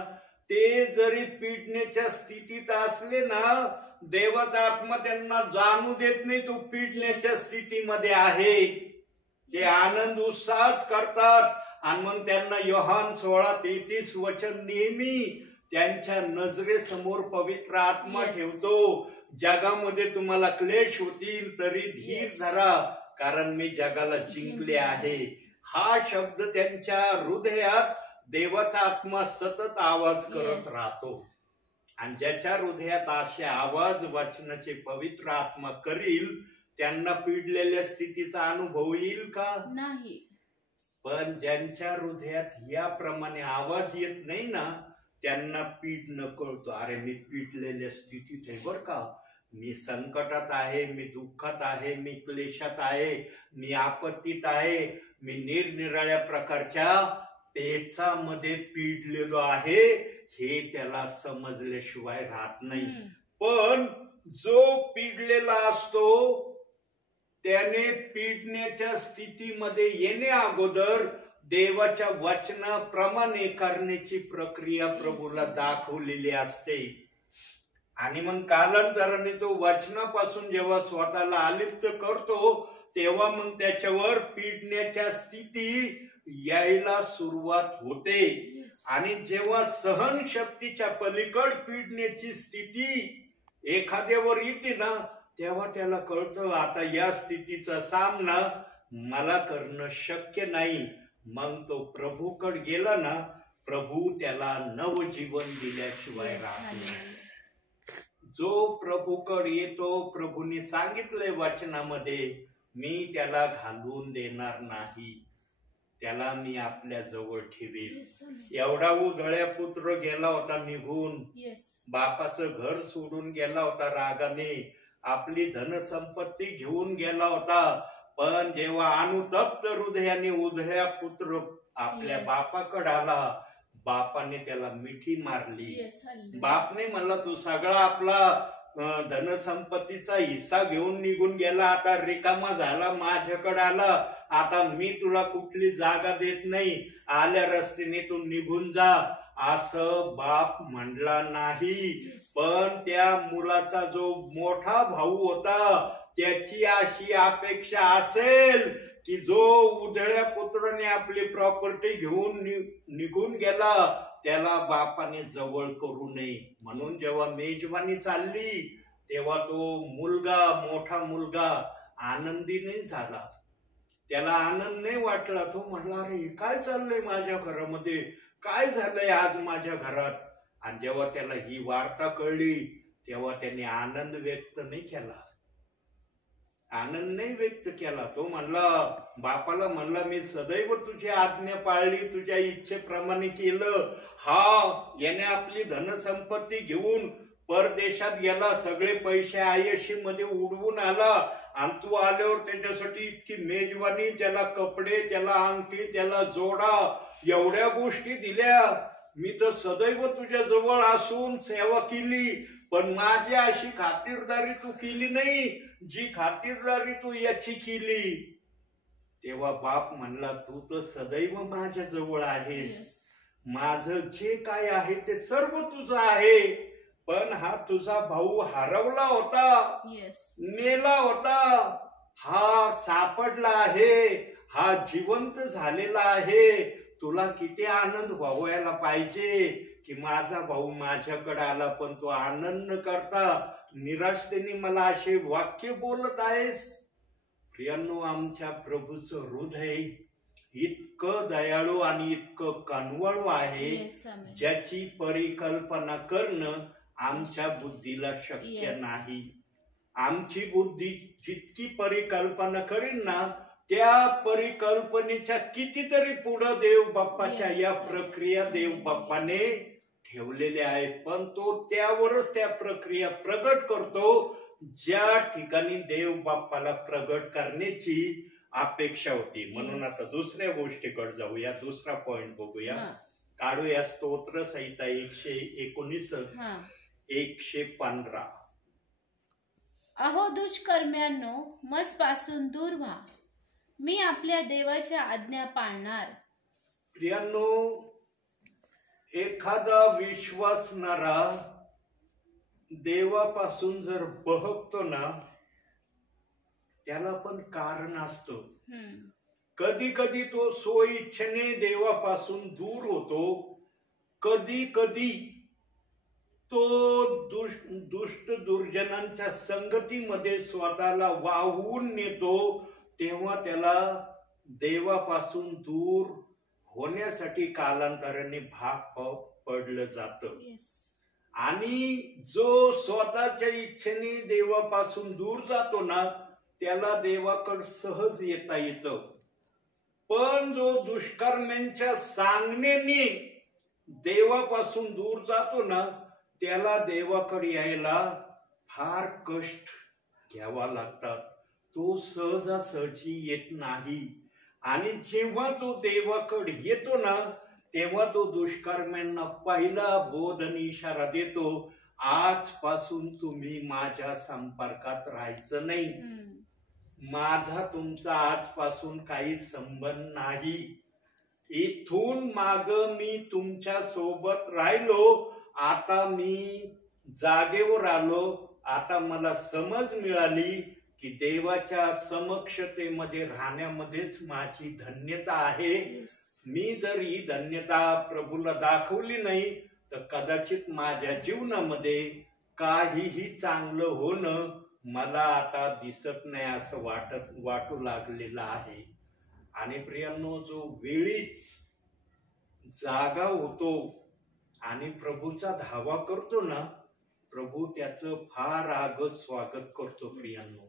ते जरी पिडण्याच्या स्थितीत असले ना, देवाचा आत्मा त्यांना जाणू देत नाही तो पिडण्याच्या स्थितीमध्ये आहे. ते आनंद उत्साहच करतात. आणि मग त्यांना योहान 16:33 वचन नेहमी त्यांच्या नजरेसमोर पवित्र आत्मा ठेवतो. जगामध्ये तुम्हाला क्लेश होतील तरी धीर धरा, कारण मी जगाला जिंकले आहे. हा शब्द त्यांच्या हृदयात देवाचा आत्मा सतत आवाज करत राहतो. आणि ज्याच्या हृदयात असे आवाज वाचनाचे पवित्र आत्मा करील, त्यांना पिडलेल्या स्थितीचा अनुभव येईल का? नाही. पण ज्यांच्या हृदयात याप्रमाणे आवाज येत नाही ना, त्यांना पीड कळतो. अरे मी पिडलेल्या स्थितीत आहे बर का, मी संकटात आहे, मी दुःखात आहे, मी क्लेशात आहे, मी आपत्तीत आहे, मी निरनिराळ्या प्रकारच्या पेचामध्ये पिडलेलो आहे, हे त्याला समजल्याशिवाय राहत नाही. पण जो पिडलेला असतो त्याने पिडण्याच्या स्थितीमध्ये येणे अगोदर देवाच्या वचनाप्रमाणे करण्याची प्रक्रिया प्रभूला दाखवलेली असते. आणि मग कालांतराने तो वचनापासून जेव्हा स्वतःला अलिप्त करतो, तेव्हा मग त्याच्यावर पिडण्याच्या स्थिती यायला सुरुवात होते. आणि जेव्हा सहनशक्तीच्या पलीकड पिडण्याची स्थिती एखाद्यावर येते ना, तेव्हा त्याला कळतं आता या स्थितीचा सामना मला करणं शक्य नाही. मग तो प्रभूकडे गेला ना, प्रभू त्याला नवजीवन दिल्याशिवाय राहत नाही. जो प्रभूकडे येतो, प्रभूने सांगितलंय वचनामध्ये, मी त्याला घालवून देणार नाही, त्याला मी आपल्या जवळ ठेवेल. एवढा उधळ्या पुत्र गेला होता निघून, बापाचं घर सोडून गेला होता रागाने, आपली धनसंपत्ती घेऊन गेला होता. पण जेव्हा अनुतप्त हृदयाने उधळ्या पुत्र आपल्या बापाकडे आला, बापाने त्याला मिठी मारली. बापने म्हणला तू सगळा आपला धनसंपत्तीचा हिस्सा घेऊन निघून गेला, आता रिकामा झाला, माझ्याकडे आला, आता मी तुला कुठली जागा देत नाही, आल्या रस्त्याने तू निघून जा, असं बाप म्हणला नाही. पण त्या मुलाचा जो मोठा भाऊ होता, त्याची अशी अपेक्षा असेल की जो उधळ्या पुत्राने आपली प्रॉपर्टी घेऊन निघून गेला, त्याला बापाने जवळ करू नये. म्हणून जेव्हा मेजवानी चालली, तेव्हा तो मुलगा, मोठा मुलगा आनंदी नाही झाला. त्याला आनंद नाही वाटला. तो म्हणला, अरे काय चाललंय माझ्या घरामध्ये, काय झालंय आज माझ्या घरात. आणि जेव्हा त्याला ही वार्ता कळली, तेव्हा त्याने आनंद व्यक्त नाही केला, आनंद नाही व्यक्त केला. तो म्हणला, बापाला म्हणला, मी सदैव तुझी आज्ञा पाळली, तुझ्या इच्छेप्रमाणे केलं. हा याने आपली धनसंपत्ती घेऊन परदेशात गेला, सगळे पैसे आयशी मध्ये उडवून आला, आणि तू आल्यावर त्याच्यासाठी इतकी मेजवानी, त्याला कपडे, त्याला अंगठी, त्याला जोडा, एवढ्या गोष्टी दिल्या. मी तर सदैव तुझ्या जवळ असून सेवा केली, पण माझी अशी खातिरदारी तू केली नाही, जी खातिरदारी तू याची केली. तेव्हा बाप म्हणला, तू तर सदैव माझ्या जवळ आहेस, माझं जे काय आहे ते सर्व तुझं आहे, पण हा तुझा भाऊ हरवला होता, येस, मेला होता, हा सापडला आहे, हा जिवंत झालेला आहे. तुला किती आनंद व्हायला पाहिजे की माझा भाऊ माझ्याकडे आला, पण तो आनंद न करता निराशतेने मला असे वाक्य बोलत आहेस. प्रियांनो, आमच्या प्रभूचं हृदय इतकं दयाळू आणि इतकं कनवळू आहे, येस, आमेन. ज्याची परिकल्पना करणं आमच्या बुद्धीला शक्य Yes. नाही. आमची बुद्धी जितकी परिकल्पना करीन ना, त्या परिकल्पनेच्या कितीतरी पुढं देव बाप्पाच्या Yes. या प्रक्रिया देव बाप्पाने ठेवलेल्या आहेत, पण तो त्यावरच त्या प्रक्रिया प्रगट करतो ज्या ठिकाणी देव बाप्पाला प्रगट करण्याची अपेक्षा होती. म्हणून Yes. आता दुसऱ्या गोष्टीकडे जाऊया, दुसरा पॉइंट बघूया. हा, काढूया स्तोत्र संहिता 119 हा. 115. अहो दुष्कर्म्यांनो, मजपासून दूर व्हा, मी आपल्या देवाच्या आज्ञा पाळणार. प्रियांनो, एखादा विश्वासणारा देवापासून जर बहकतो ना, त्याला पण कारण असतं. हम्म, कधी कधी तो स्वइच्छेने देवापासून दूर होतो, कधी कधी तो दुष्ट दुर्जनांच्या संगतीमध्ये स्वतःला वाहून नेतो, तेव्हा त्याला देवापासून दूर होण्यासाठी कालांतराने भाग पडलं जातं. येस, आणि जो स्वतःच्या इच्छेने देवापासून दूर जातो ना, त्याला देवाकडे सहज येता येतं. पण जो दुष्कर्म्यांच्या सांगण्याने देवापासून दूर जातो ना, त्याला देवाकडे यायला फार कष्ट घ्यावा लागतात. तो सहजासहजी येत नाही. आणि जेव्हा तो देवाकडे येतो ना, तेव्हा तो दुष्कर्म्यांना पहिला बोध आणि इशारा देतो, आजपासून तुम्ही माझ्या संपर्कात राहायचं नाही. हम्म, माझा तुमचा आजपासून काही संबंध नाही. इथून माग मी तुमच्या सोबत राहिलो, आता मी जागेवर आलो. आता मला समज मिळाली की देवाच्या समक्षतेमध्ये राहण्यामध्येच माझी धन्यता आहे. येस, मी जर ही धन्यता प्रभूला दाखवली नाही, तर कदाचित माझ्या जीवनामध्ये काहीही चांगलं होणं मला आता दिसत नाही असं वाटू लागलेलं आहे. आणि प्रियांनो, जो वेळीच जागा होतो आणि प्रभूचा धावा करतो ना, प्रभू त्याचं फार आगत स्वागत करतो. प्रियांनो,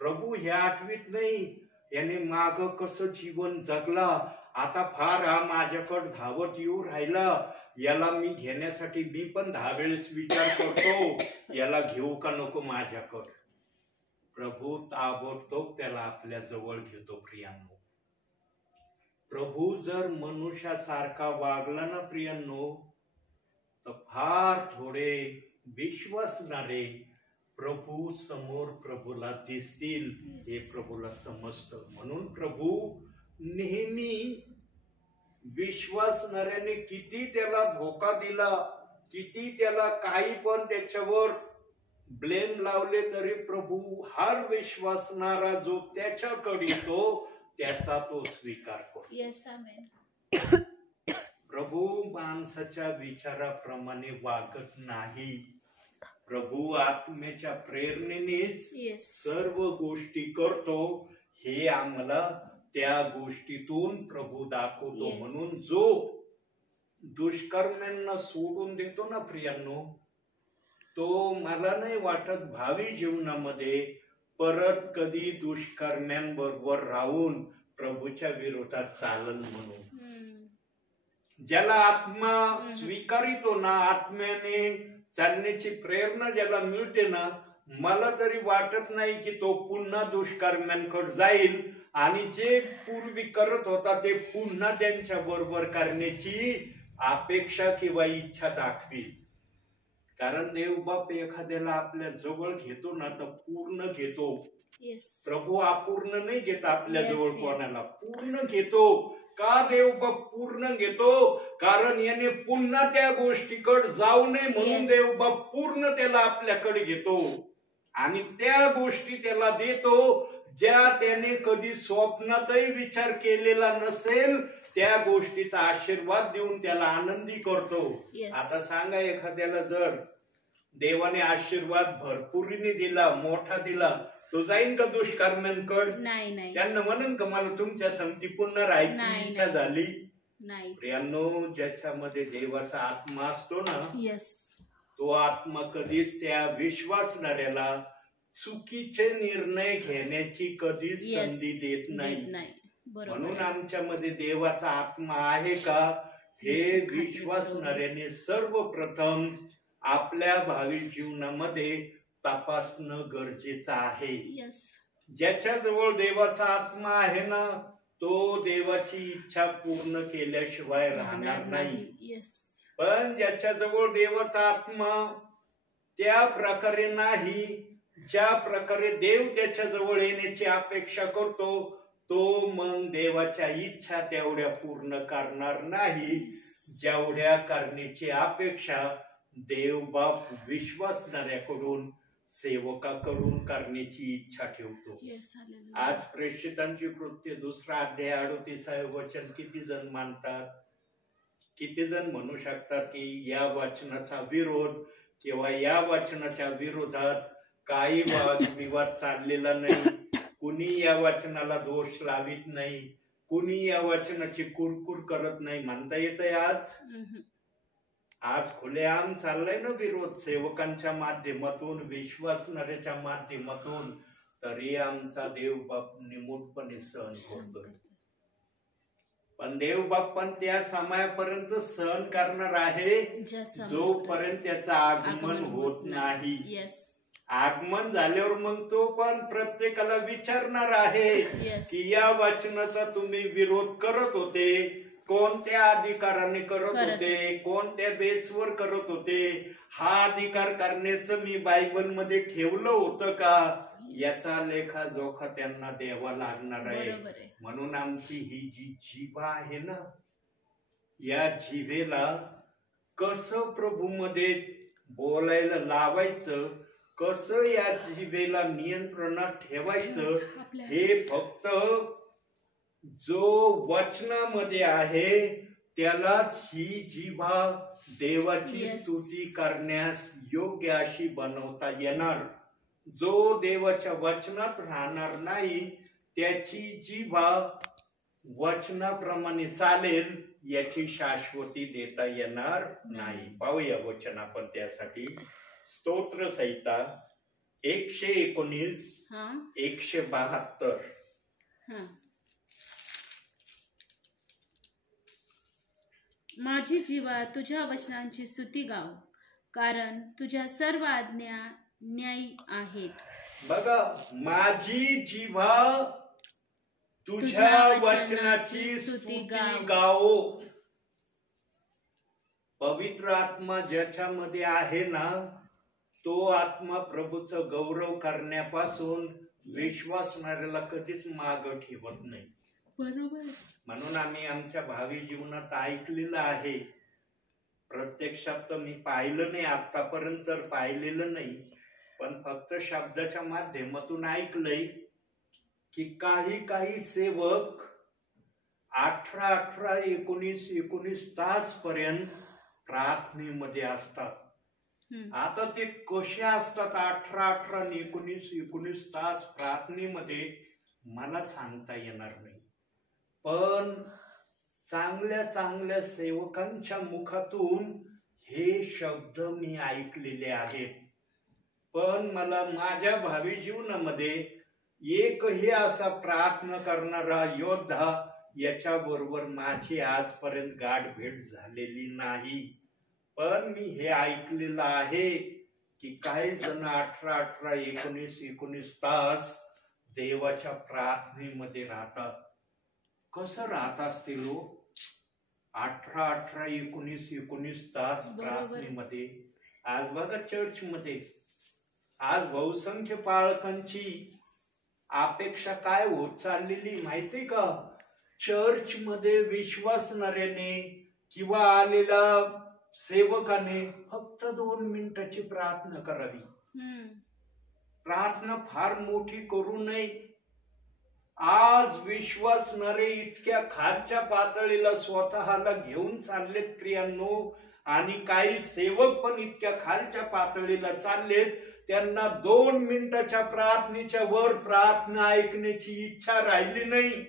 प्रभू ह्या आठवीत नाही, याने माग कसं जीवन जगला, आता फार हा माझ्याकडे धावत येऊ राहिला, याला मी घेण्यासाठी मी पण 10 वेळेस विचार करतो, याला घेऊ का नको माझ्याकडे. प्रभू ताबडतोब त्याला आपल्या जवळ घेतो. प्रियांनो, प्रभू जर मनुष्यासारखा वागला ना प्रियांनो, तर फार थोडे विश्वासणारे प्रभू समोर प्रभूला दिसतील, हे प्रभूला समजतं. म्हणून प्रभू नेहमी विश्वासणाऱ्याने किती त्याला धोका दिला, किती त्याला काही पण त्याच्यावर ब्लेम लावले, तरी प्रभू हर विश्वासणारा जो त्याच्याकडे येतो त्याचा तो स्वीकार करतो. येस, आमेन. प्रभू माणसाच्या विचाराप्रमाणे वागत नाही. प्रभू आत्म्याच्या प्रेरणेनेच येस, सर्व गोष्टी करतो. हे आम्हाला त्या गोष्टीतून प्रभू दाखवतो. Yes. म्हणून जो दुष्कर्म्यांना सोडून देतो ना प्रियांनो, तो मला नाही वाटत भावी जीवनामध्ये परत कधी दुष्कर्म्यांबरोबर राहून प्रभूच्या विरोधात चालल म्हणून. हम्म, ज्याला आत्मा स्वीकारितो ना, आत्म्याने चालण्याची प्रेरणा ज्याला मिळते ना, मला तरी वाटत नाही की तो पुन्हा दुष्कर्म्यांकडे जाईल आणि जे पूर्वी करत होता ते पुन्हा त्यांच्या बरोबर करण्याची अपेक्षा किंवा इच्छा दाखवील. कारण देवबाप एखाद्याला आपल्या जवळ घेतो ना तर पूर्ण घेतो. येस. प्रभू अपूर्ण नाही घेत आपल्या Yes, जवळ yes. कोणाला, पूर्ण घेतो. का देवबाप पूर्ण घेतो? कारण याने पुन्हा त्या गोष्टीकडे जाऊ नये म्हणून Yes. देवबाप पूर्ण त्याला आपल्याकडे घेतो आणि त्या गोष्टी त्याला देतो ज्या त्याने कधी स्वप्नातही विचार केलेला नसेल. त्या गोष्टीचा आशीर्वाद देऊन त्याला आनंदी करतो. Yes. आता सांगा, एखाद्याला जर देवाने आशीर्वाद भरपुरीने दिला, मोठा दिला, तो जाईन का दुष्कर्म्यांकडे? नाही नाही त्यांना म्हणून का मला तुमच्या संगती पुन्हा राहायची नाही, इच्छा नाही. झाली? नाही. प्रियांनो, ज्याच्यामध्ये देवाचा आत्मा असतो ना, येस. तो आत्मा कधीच त्या विश्वासणाऱ्याला चुकीचे निर्णय घेण्याची कधीच येस. संधी देत नाही. नाही. बरोबर म्हणून आहे. आमच्यामध्ये देवाचा आत्मा आहे का हे याची खात्री विश्वासणाऱ्याने सर्वप्रथम आपल्या भावी जीवनामध्ये तपासणं गरजेचं आहे. येस. ज्याच्याजवळ देवाचा आत्मा आहे ना, तो देवाची इच्छा पूर्ण केल्याशिवाय राहणार नाही. येस. पण ज्याच्याजवळ देवाचा आत्मा त्या प्रकारे नाही, ज्या प्रकारे देव त्याच्याजवळ येण्याची अपेक्षा करतो, तो मग देवाच्या इच्छा तेवढ्या पूर्ण करणार नाही जेवढ्या करण्याची अपेक्षा देवबाप विश्वासणाऱ्याकडून, सेवकाकडून करण्याची इच्छा ठेवतो. येस. आज प्रेषितांची कृत्य 2 अध्याय 38 वचन किती जण मानतात? किती जण म्हणू शकतात की या वचनाचा विरोध किंवा या वचनाच्या विरोधात काही वादविवाद चाललेला नाही, कुणी या वचनाला दोष लावित नाही, कुणी या वचनाची कुरकुर करत नाही, म्हणता येतंय? आज खुलेआम चाललाय ना विरोध सेवकांच्या माध्यमातून, विश्वासणाऱ्याच्या माध्यमातून, तरी आमचा देवबाप निमूटपणे सहन करतो. पण देवबाप पण त्या समयापर्यंत सहन करणार आहे जोपर्यंत त्याचं आगमन होत नाही. येस. आगमन झाल्यावर मग तो पण प्रत्येकाला विचारणार आहे की या वचनाचा तुम्ही विरोध करत होते, कोणत्या अधिकाराने करत होते, कोणत्या बेसवर करत होते, हा अधिकार करण्याचं मी बायबल मध्ये ठेवलं होतं का? याचा लेखाजोखा त्यांना द्यावा लागणार आहे. म्हणून आमची ही जी जिभा आहे ना, या जिभेला कसं प्रभूमध्ये बोलायला लावायचं, कसं या जिभेला नियंत्रणात ठेवायचं, हे फक्त जो वचनामध्ये आहे त्यालाच ही जिभा देवाची स्तुती करण्यास योग्य अशी बनवता येणार. जो देवाच्या वचनात राहणार नाही त्याची जिभा वचनाप्रमाणे चालेल याची शाश्वती देता येणार नाही. पाहूया वचन आपण त्यासाठी. स्तोत्र संहिता 119 172. माझी जीवा तुझ्या वचनांची स्तुती गाव, कारण तुझ्या सर्व आज्ञा न्यायी आहेत. बघा, माझी जीवा तुझ्या वचनाची स्तुती गाओ. पवित्र आत्मा ज्याच्यामध्ये आहे ना, तो आत्मा प्रभूचं गौरव करण्यापासून विश्वासणाऱ्याला कधीच मागं ठेवत नाही. बरोबर. म्हणून आम्ही आमच्या भावी जीवनात ऐकलेलं आहे. प्रत्यक्षात तर मी पाहिलं नाही, आतापर्यंत पाहिलेलं नाही, पण फक्त शब्दाच्या माध्यमातून ऐकलंय की काही सेवक 18 19 तास पर्यंत प्रार्थनेमध्ये असतात. आता ते कसे असतात 18 19 तास प्रार्थनेमध्ये मला सांगता येणार नाही, पण चांगल्या सेवकांच्या मुखातून हे शब्द मी ऐकलेले आहेत. पण मला माझ्या भावी जीवनामध्ये एकही असा प्रार्थना करणारा योद्धा याच्याबरोबर माझी आजपर्यंत गाठभेट झालेली नाही. पण मी हे ऐकलेलं आहे की काही जण 18 19 तास देवाच्या प्रार्थनेमध्ये राहतात. कसं राहत असतील लोक 18 19 तास प्रार्थनेमध्ये? आज बघा चर्चमध्ये आज बहुसंख्य पालकांची अपेक्षा काय होत चाललेली माहिती का? चर्चमध्ये विश्वासणाऱ्याने किंवा आलेला सेवकाने फक्त 2 मिनिटाची प्रार्थना करावी. प्रार्थना फार मोठी करू नये. आज विश्वासणारे इतक्या खालच्या पातळीला स्वतःला घेऊन चाललेत प्रियांनो, आणि काही सेवक पण इतक्या खालच्या पातळीला चाललेत, त्यांना 2 मिनिटाच्या प्रार्थनेच्या वर प्रार्थना ऐकण्याची इच्छा राहिली नाही.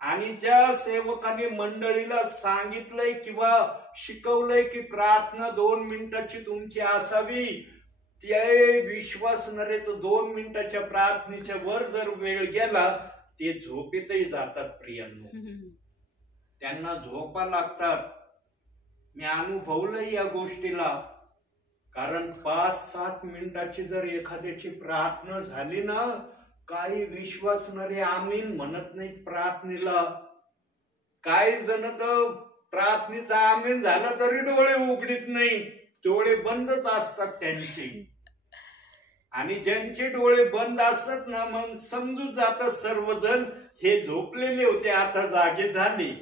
आणि ज्या सेवकाने मंडळीला सांगितलंय किंवा शिकवलंय की प्रार्थना 2 मिनिटाची तुमची असावी, ते विश्वासणारे तर 2 मिनिटाच्या प्रार्थनेच्या वर जर वेळ गेला ते झोपेतही जातात प्रियांनो. त्यांना झोपा लागतात. मी अनुभवलंय या गोष्टीला. कारण 5-7 मिनिटाची जर एखाद्याची प्रार्थना झाली ना, काही विश्वासणारे आमीन म्हणत नाहीत प्रार्थनेला. काही जण तर प्रार्थनेचा आमीन झाला तरी डोळे उघडीत नाही, डोळे बंदच असतात त्यांचे. आणि ज्यांचे डोळे बंद असतात ना, मग समजून जातात सर्वजण हे झोपलेले होते, आता जागे झाले.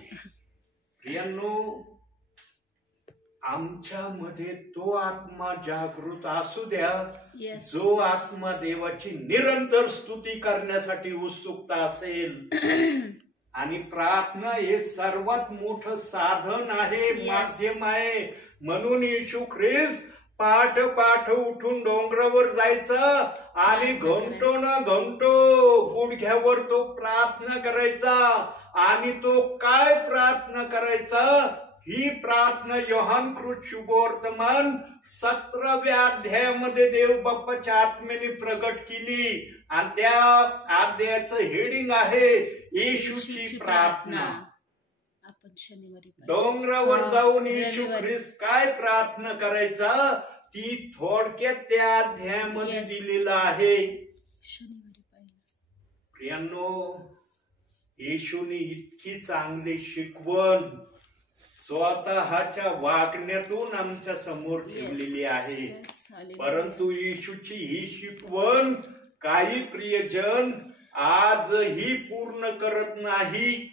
प्रियांनो, आमच्यामध्ये तो आत्मा जागृत असू द्या, जो आत्मा देवाची निरंतर स्तुती करण्यासाठी उत्सुकता असेल. आणि प्रार्थना हे सर्वात मोठं साधन आहे, माध्यम आहे. म्हणून येशू ख्रिस्त पाठ उठून डोंगरावर जायचं आणि घंटो ना घंटो गुडघ्यावर तो प्रार्थना करायचा. आणि तो काय प्रार्थना करायचा? ही प्रार्थना योहान कृत शुभवर्तमान 17व्या अध्यायामध्ये देव बाप्पाच्या आत्म्याने प्रगट केली. आणि त्या अध्यायाचं हेडिंग आहे येशूची प्रार्थना. आपण शनिवारी डोंगरावर जाऊन येशू ख्रिस्त काय प्रार्थना करायचा ती थोडक्यात त्या अध्यायामध्ये दिलेलं आहे. प्रियांनो, येशूने इतकी चांगली शिकवण स्वतःच्या वागण्यातून आमच्या समोर ठेवलेली आहे. परंतु येशूची ही शिकवण काही प्रियजन आजही पूर्ण करत नाही.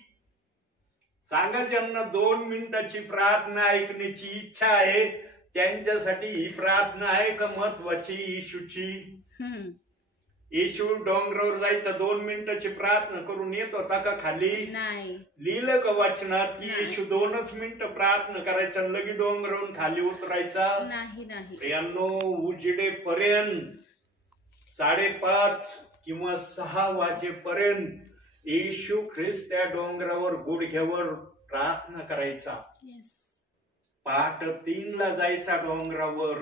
सांगा, ज्यांना 2 मिनिटाची प्रार्थना ऐकण्याची इच्छा आहे त्यांच्यासाठी ही प्रार्थना आहे का महत्वाची येशूची? येशू डोंगरावर जायचं 2 मिनिटाची प्रार्थना करून येत होता का खाली? नाही. लिहिलं का वाचनात की येशू 2च मिनिटं प्रार्थना करायचा लगी डोंगरावरून खाली उतरायचा? नाही. यांनो, उजेडेपर्यंत 5:30 किंवा 6 वाजेपर्यंत येशू ख्रिस्त त्या डोंगरावर गुडघ्यावर प्रार्थना करायचा. पहाटे 3ला जायचा डोंगरावर.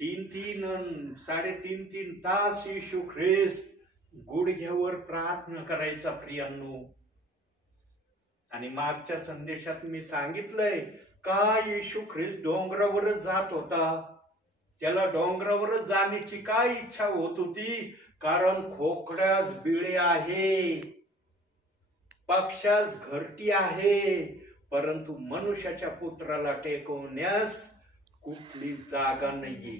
3-3 तास येशू ख्रिस्त गुडघ्यावर प्रार्थना करायचा प्रियांनो. आणि मागच्या संदेशात मी सांगितलंय का येशू ख्रिस्त डोंगरावरच जात होता. त्याला डोंगरावरच जाण्याची काय इच्छा होत होती? कारण खोकड्यास बिळे आहे, पक्षास घरटी आहे, परंतु मनुष्याच्या पुत्राला टेकवण्यास कुठली जागा नाहीये.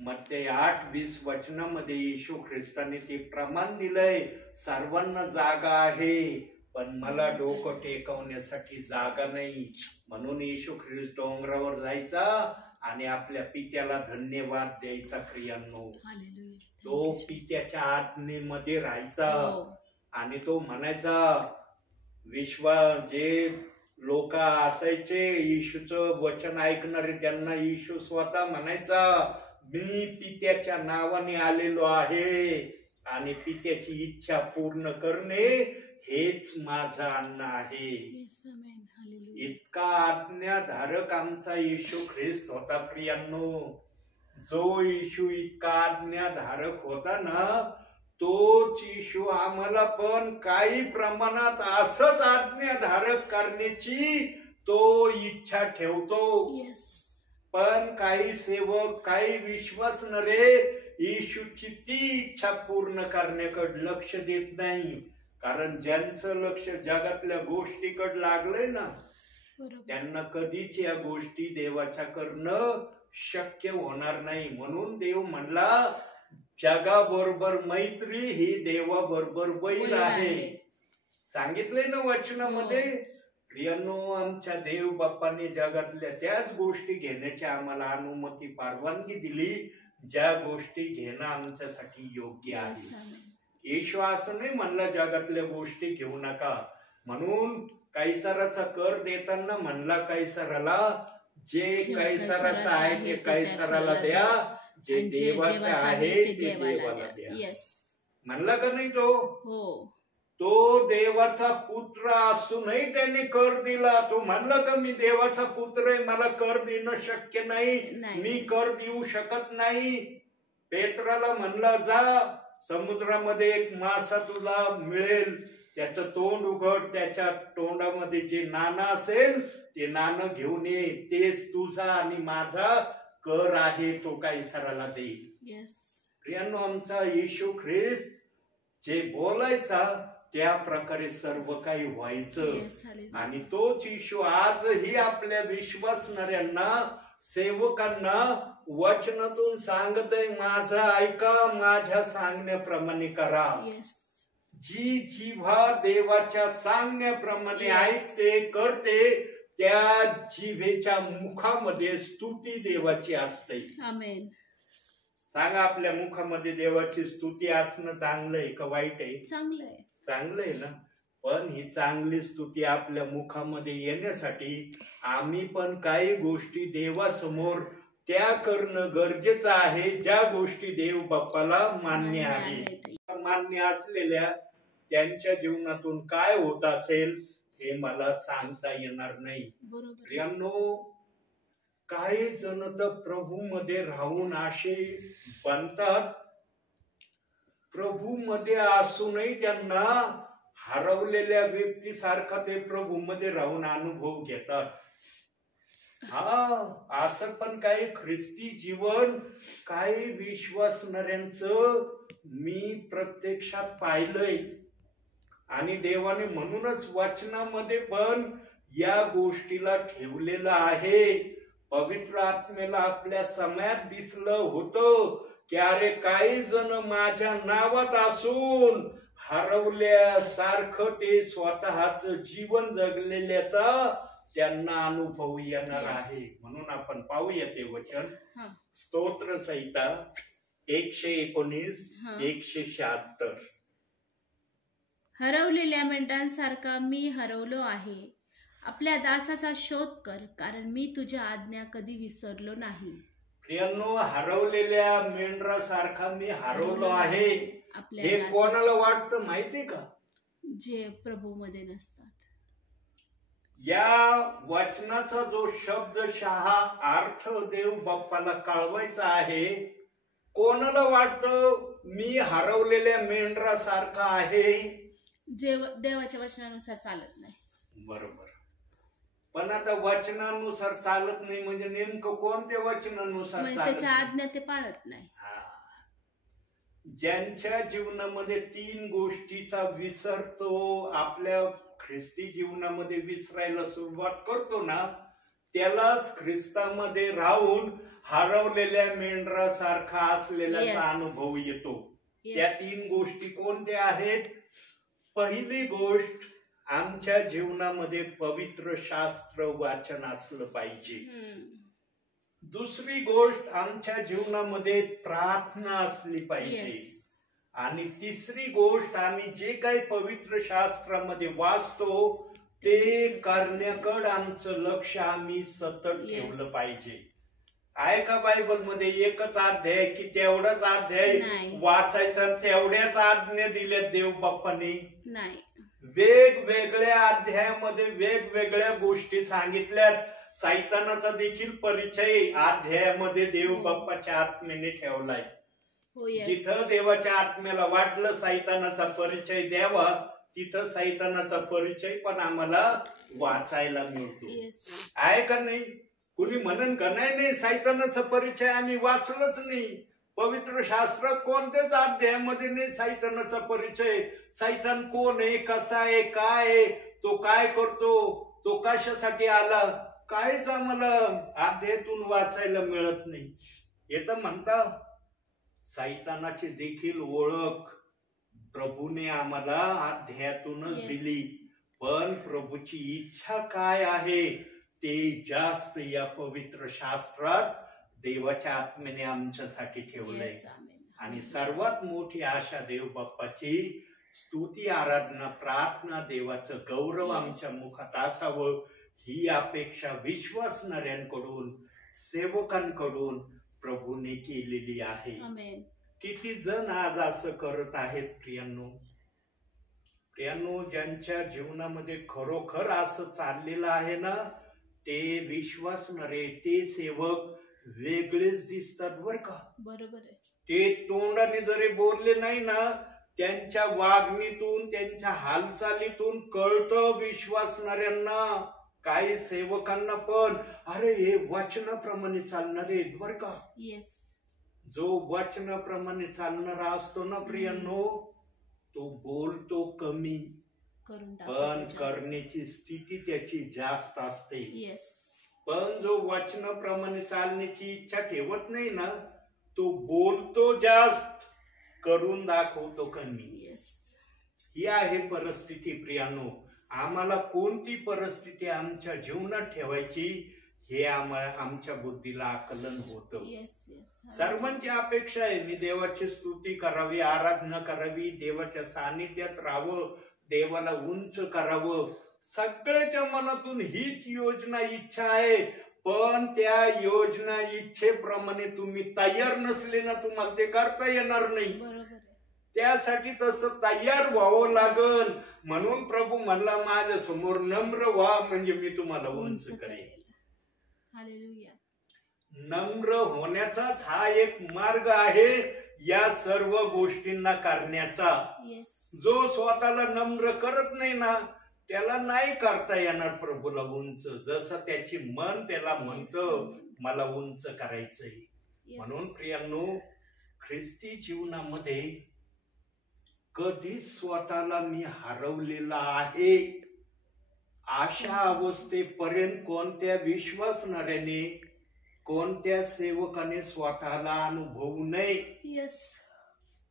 मत्ती 8:20 वचनामध्ये येशू ख्रिस्ताने ते प्रमाण दिलंय, सर्वांना जागा आहे पण मला डोकं टेकवण्यासाठी जागा नाही. म्हणून येशू ख्रिस्त डोंगरावर जायचा आणि आपल्या पित्याला धन्यवाद द्यायचा. प्रियांनो, तो पित्याच्या आज्ञेमध्ये राहायचा. आणि तो म्हणायचा, जे लोक असायचे येशूचं वचन ऐकणारे, त्यांना येशू स्वतः म्हणायचा, मी पित्याच्या नावाने आलेलो आहे आणि पित्याची इच्छा पूर्ण करणे हेच माझं अन्न आहे. इतका आज्ञाधारक आमचा येशू ख्रिस्त होता प्रियांनो. जो येशू इतका आज्ञाधारक होता ना, तोच येशू आम्हाला पण काही प्रमाणात असंच आज्ञाधारक करण्याची तो इच्छा ठेवतो. पण काही सेवक, काही विश्वासणारे येशूची ती इच्छा पूर्ण करण्याकडे लक्ष देत नाही. कारण ज्यांचं लक्ष जगातल्या गोष्टीकडे लागलंय ना, बरोबर. त्यांना कधीच या गोष्टी देवाच्या करणं शक्य होणार नाही. म्हणून देव म्हणला जगाबरोबर मैत्री ही देवाबरोबर बैर आहे. सांगितलंय ना वचनामध्ये. प्रियांनो, आमच्या देव बाप्पाने जगातल्या त्याच गोष्टी घेण्याची आम्हाला अनुमती परवानगी दिली ज्या गोष्टी घेणं आमच्यासाठी योग्य आहे. येशू असं नाही म्हणला जगातल्या गोष्टी घेऊ नका. म्हणून कैसराचा कर देताना म्हणला कैसराला जे कैसराचं आहे ते कैसराला द्या, जे देवाचं आहे ते देवाला द्या. म्हणला का नाही तो देवाचा पुत्र असूनही त्याने कर दिला. तो म्हणला का मी देवाचा पुत्र आहे, मला कर देणं शक्य नाही, मी कर देऊ शकत नाही. पेत्राला म्हणला जा समुद्रामध्ये एक मासा तुला मिळेल, त्याचं तोंड उघड, त्याच्या तोंडामध्ये जे नाणं असेल ते नाणं घेऊन ये, तेच तुझा आणि माझा कर आहे, तो कैसराला दे. प्रियांनो, आमचा येशू ख्रिस्त जे बोलायचा त्या प्रकारे सर्व काही व्हायचं. आणि तोच येशू आजही आपल्या विश्वासणाऱ्यांना सेवकांना वचनातून सांगतय, माझं ऐका, माझ्या सांगण्याप्रमाणे करा. जी जिव्हा देवाच्या सांगण्याप्रमाणे ऐकते करते त्या जिभेच्या मुखामध्ये स्तुती देवाची असते. आमेन. सांगा, आपल्या मुखामध्ये देवाची स्तुती असणं चांगलं आहे का वाईट आहे? चांगलं आहे. चांगलं आहे ना. पण ही चांगली स्तुती आपल्या मुखामध्ये येण्यासाठी आम्ही पण काही गोष्टी देवासमोर त्या करणं गरजेचं आहे ज्या गोष्टी देव बाप्पाला मान्य आहे. मान्य असलेल्या त्यांच्या जीवनातून काय होत असेल हे मला सांगता येणार नाही. प्रियांनो, काही जण तर प्रभू मध्ये राहून असे बनतात, प्रभू मध्ये असूनही त्यांना हरवलेल्या व्यक्तीसारखा ते प्रभू मध्ये राहून अनुभव घेतात. असं पण काही ख्रिस्ती जीवन काही विश्वासणाऱ्यांचं मी प्रत्यक्षात पाहिलंय. आणि देवाने म्हणूनच वचनामध्ये पण या गोष्टीला ठेवलेलं आहे. पवित्र आत्मेला आपल्या समयात दिसलं होतं की अरे काही जण माझ्या नावात असून हरवल्यासारखं ते स्वतःच जीवन जगलेल्याचा त्यांना अनुभव येणार आहे. म्हणून आपण पाहूया ते वचन. स्तोत्र संहिता 119 176. हरवलेल्या मेंढरांसारखा मी हरवलो आहे. आपल्या दासाचा शोध कर, कारण मी तुझ्या आज्ञा कधी विसरलो नाही. प्रियांनो, हरवलेल्या मेंढरासारखा मी हरवलो आहे. हे कोणाला वाटतं माहितीये का? जे प्रभू मध्ये नसतात. या वचनाचा जो शब्दशः अर्थ देव बाप्पाला कळवायचा आहे, कोणाला वाटतं मी हरवलेल्या मेंढरासारखा आहे? जे देवाच्या वचनानुसार चालत नाही. बरोबर. पण आता वचनानुसार चालत नाही म्हणजे नेमकं कोणत्या वचनानुसार चालत? त्याच्या आज्ञा ते पाळत नाही. ज्यांच्या जीवनामध्ये 3 गोष्टीचा विसर तो आपल्या ख्रिस्ती जीवनामध्ये विसरायला सुरुवात करतो ना, त्यालाच ख्रिस्तामध्ये राहून हरवलेल्या मेंढरासारखा असलेल्याचा अनुभव येतो. त्या 3 गोष्टी कोणत्या आहेत? पहिली गोष्ट, आमच्या जीवनामध्ये पवित्र शास्त्र वाचन असलं पाहिजे. दुसरी गोष्ट, आमच्या जीवनामध्ये प्रार्थना असली पाहिजे. आणि तिसरी गोष्ट, आम्ही जे काही पवित्र शास्त्रामध्ये वाचतो ते करण्याकडे आमचं लक्ष आम्ही सतत ठेवलं पाहिजे. आहे का बायबल मध्ये एकच अध्याय की तेवढाच अध्याय वाचायचा, तेवढ्याच आज्ञा दिल्या देव बाप्पाने? नाही. वेगवेगळ्या अध्यायामध्ये वेगवेगळ्या गोष्टी सांगितल्यात. सैतानाचा देखील परिचय अध्यायामध्ये देव बाप्पाच्या आत्म्याने ठेवलाय. जिथं देवाच्या आत्म्याला वाटलं सैतानाचा परिचय द्यावा, तिथं सैतानाचा परिचय पण आम्हाला वाचायला मिळतो. आहे का नाही? कुणी म्हणन का नाही सैतानाचा परिचय आम्ही वाचलंच नाही. पवित्र शास्त्रात कोणत्याच अध्यायामध्ये नाही सैतानाचा परिचय. सैतान कोण आहे, कसा आहे, काय आहे, तो काय करतो, तो कशासाठी आला काहीच आम्हाला अध्यायातून वाचायला मिळत नाही. हे तर म्हणता सैतानाची देखील ओळख प्रभूने आम्हाला अध्यायातूनच Yes. दिली. पण प्रभूची इच्छा काय आहे ते जास्त या पवित्र शास्त्रात देवाच्या आत्म्याने आमच्यासाठी ठेवलंय. Yes, amen. आणि सर्वात मोठी आशा देव बाप्पाची स्तुती आराधना प्रार्थना देवाचं गौरव Yes. आमच्या मुखात असावं ही अपेक्षा विश्वासणाऱ्यांकडून सेवकांकडून प्रभूने केलेली आहे. Amen. किती जण आज असं करत आहेत प्रियांनो. ज्यांच्या जीवनामध्ये खरोखर असं चाललेलं आहे ना ते विश्वासणारे ते सेवक वेगळेच दिसतात बर का. बरोबर आहे. ते तोंडाने जरी बोलले नाही ना त्यांच्या वागणीतून त्यांच्या हालचालीतून कळतं विश्वासणाऱ्यांना काही सेवकांना पण अरे हे वचनाप्रमाणे चालणारे बर का. येस. जो वचनाप्रमाणे चालणारा असतो ना प्रियांनो तो बोलतो कमी करून पण करण्याची स्थिती त्याची जास्त असते. येस. पण जो वचनाप्रमाणे चालण्याची इच्छा ठेवत नाही ना तो बोलतो जास्त करून दाखवतो कमी. येस. ही आहे परिस्थिती प्रियांनो. आम्हाला कोणती परिस्थिती आमच्या जीवनात ठेवायची हे आमच्या बुद्धीला आकलन होतं. येस. येस. सर्वांची अपेक्षा आहे मी देवाची स्तुती करावी आराधना करावी देवाच्या सानिध्यात राहावं देवाला उंच करावं. सगळ्याच्या मनातून हीच योजना इच्छा आहे. पण त्या योजना इच्छेप्रमाणे तुम्ही तयार नसले ना तुम्हाला ते करता येणार नाही. बरोबर आहे. त्यासाठी तसं तयार व्हावं लागल. म्हणून प्रभू म्हणला माझ्या समोर नम्र व्हा म्हणजे मी तुम्हाला उंच करेन. हालेलुया. नम्र होण्याचाच हा एक मार्ग आहे या सर्व गोष्टींना करण्याचा. येस. जो स्वतःला नम्र करत नाही ना त्याला नाही करता येणार प्रभूला उंच. जसं त्याची मन त्याला म्हणतं मला उंच करायचंय. म्हणून प्रियांनो ख्रिस्ती जीवनामध्ये कधी स्वतःला मी हरवलेला आहे अशा अवस्थेपर्यंत कोणत्या विश्वासणाऱ्याने कोणत्या सेवकाने स्वतःला अनुभवू नये. येस.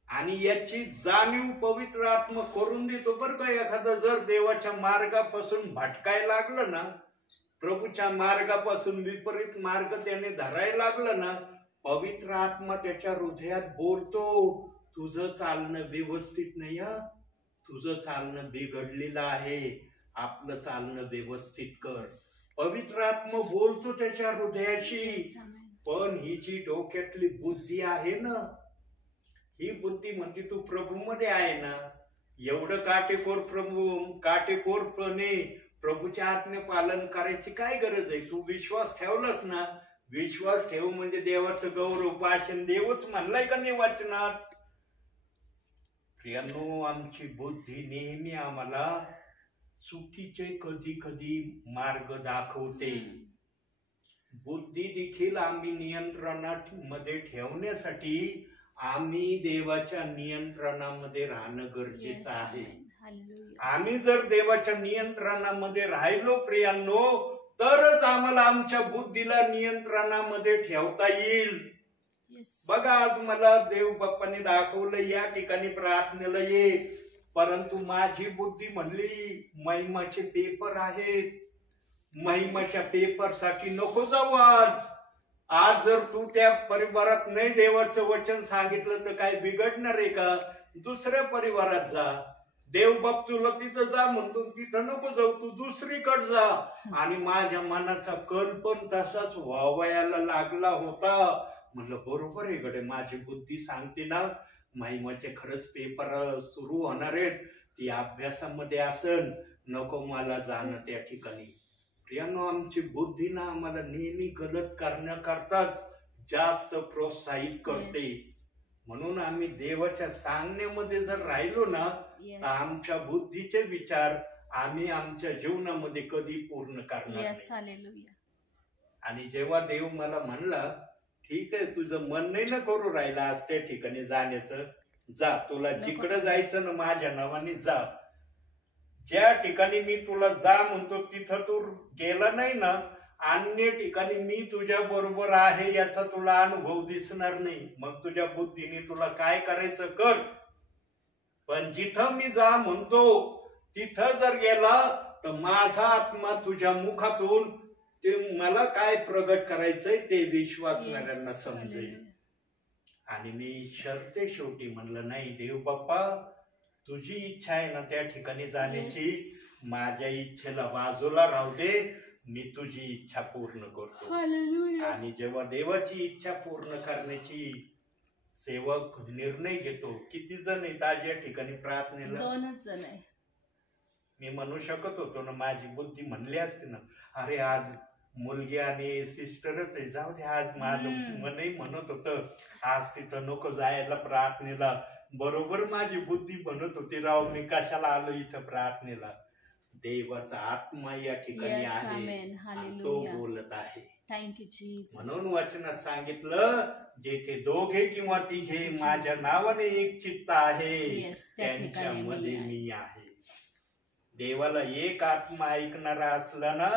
आणि याची जाणीव पवित्र आत्मा करून देतो बर का. एखादा जर देवाच्या मार्गापासून भटकायला लागलं ना प्रभूच्या मार्गापासून विपरीत मार्ग त्याने धरायला लागलं ना पवित्र आत्मा त्याच्या हृदयात बोलतो तुझं चालणं व्यवस्थित नाही हा तुझं चालणं बिघडलेलं आहे आपलं चालणं व्यवस्थित कर. पवित्र आत्मा बोलतो त्याच्या हृदयाशी. पण ही जी डोक्यातली बुद्धी आहे ना ही बुद्धी म्हणते तू प्रभूमध्ये आहे ना. एवढं काटेकोरपणे प्रभूच्या आज्ञा पालन करायची काय गरज आहे. तू विश्वास ठेवलास ना विश्वास ठेव म्हणजे देवाचं गौरव भाषण देवच म्हणलाय का नाही वाचनात. प्रियांनो आमची बुद्धी नेहमी आम्हाला चुकीचे कधी कधी मार्ग दाखवते. बुद्धी देखील आम्ही नियंत्रणामध्ये ठेवण्यासाठी आम्ही देवाच्या नियंत्रणामध्ये राहणं गरजेचं आहे. आम्ही जर देवाच्या नियंत्रणामध्ये राहिलो प्रियांनो तरच आम्हाला आमच्या बुद्धीला नियंत्रणामध्ये ठेवता येईल. बघा आज मला देव बाप्पाने दाखवलं या ठिकाणी प्रार्थनेला ये परंतु माझी बुद्धी म्हणली महिमाचे पेपर आहेत महिमाच्या पेपर साठी नको जाऊ. आज जर तू त्या परिवारात नाही देवाचं वचन सांगितलं तर काय बिघडणार आहे का. दुसऱ्या परिवारात जा. देव बाप तुला तिथं जा म्हणतो तिथं नको जाऊ तू दुसरीकडे जा. आणि माझ्या मनाचा कल पण तसाच व्हावयाला लागला होता. म्हणलं बरोबर आहे गडे माझी बुद्धी सांगते ना महिमाचे खरंच पेपर सुरू होणार आहेत ती अभ्यासामध्ये असन नको मला जाणं त्या ठिकाणी. प्रियांनो आमची बुद्धी ना आम्हाला नेहमी गलत करण्याकरताच जास्त प्रोत्साहित करते. म्हणून आम्ही देवाच्या सांगण्यामध्ये जर राहिलो ना तर आमच्या बुद्धीचे विचार आम्ही आमच्या जीवनामध्ये कधी पूर्ण करणार नाही. आणि जेव्हा देव मला म्हणला ठीक आहे तुझं मन नाही ना करू राहिला आज त्या ठिकाणी जाण्याचं जा तुला जिकडे जायचं ना माझ्या नावाने जा. ज्या ठिकाणी मी तुला जा म्हणतो तिथं तू गेला नाही ना, अन्य ठिकाणी मी तुझ्या बरोबर आहे याचा तुला अनुभव दिसणार नाही. मग तुझ्या बुद्धीने तुला काय करायचं कर, पण जिथं मी जा म्हणतो तिथं जर गेला तर माझा आत्मा तुझ्या मुखातून ते मला काय प्रगट करायचंय ते विश्वासणाऱ्यांना समजेल. आणि मी शर्ते शेवटी म्हणलं, नाही देव बाप्पा, तुझी इच्छा आहे ना त्या ठिकाणी जाण्याची, माझ्या इच्छेला बाजूला राहू दे, मी तुझी इच्छा पूर्ण करतो. आणि जेव्हा देवाची इच्छा पूर्ण करण्याची सेवक निर्णय घेतो, किती जण आहेत आज या ठिकाणी प्रार्थनेला? 2च जण आहे. मी म्हणू शकत होतो ना, माझी बुद्धी म्हणली असते ना, अरे आज मुलगी आणि सिस्टरच आहे, जाऊ दे, आज माझं मनही म्हणत होतं आज तिथं नको जायला प्रार्थनेला. बरोबर माझी बुद्धी म्हणत होती, राव मी कशाला आलो इथं प्रार्थनेला. देवाचा आत्मा या ठिकाणी आहे, तो बोलत आहे. Thank you Jesus. म्हणून वचनात सांगितलं, जेथे दोघे किंवा तिघे माझ्या नावाने एक चित्त आहे त्यांच्यामध्ये मी आहे. देवाला एक आत्मा ऐकणारा असला ना,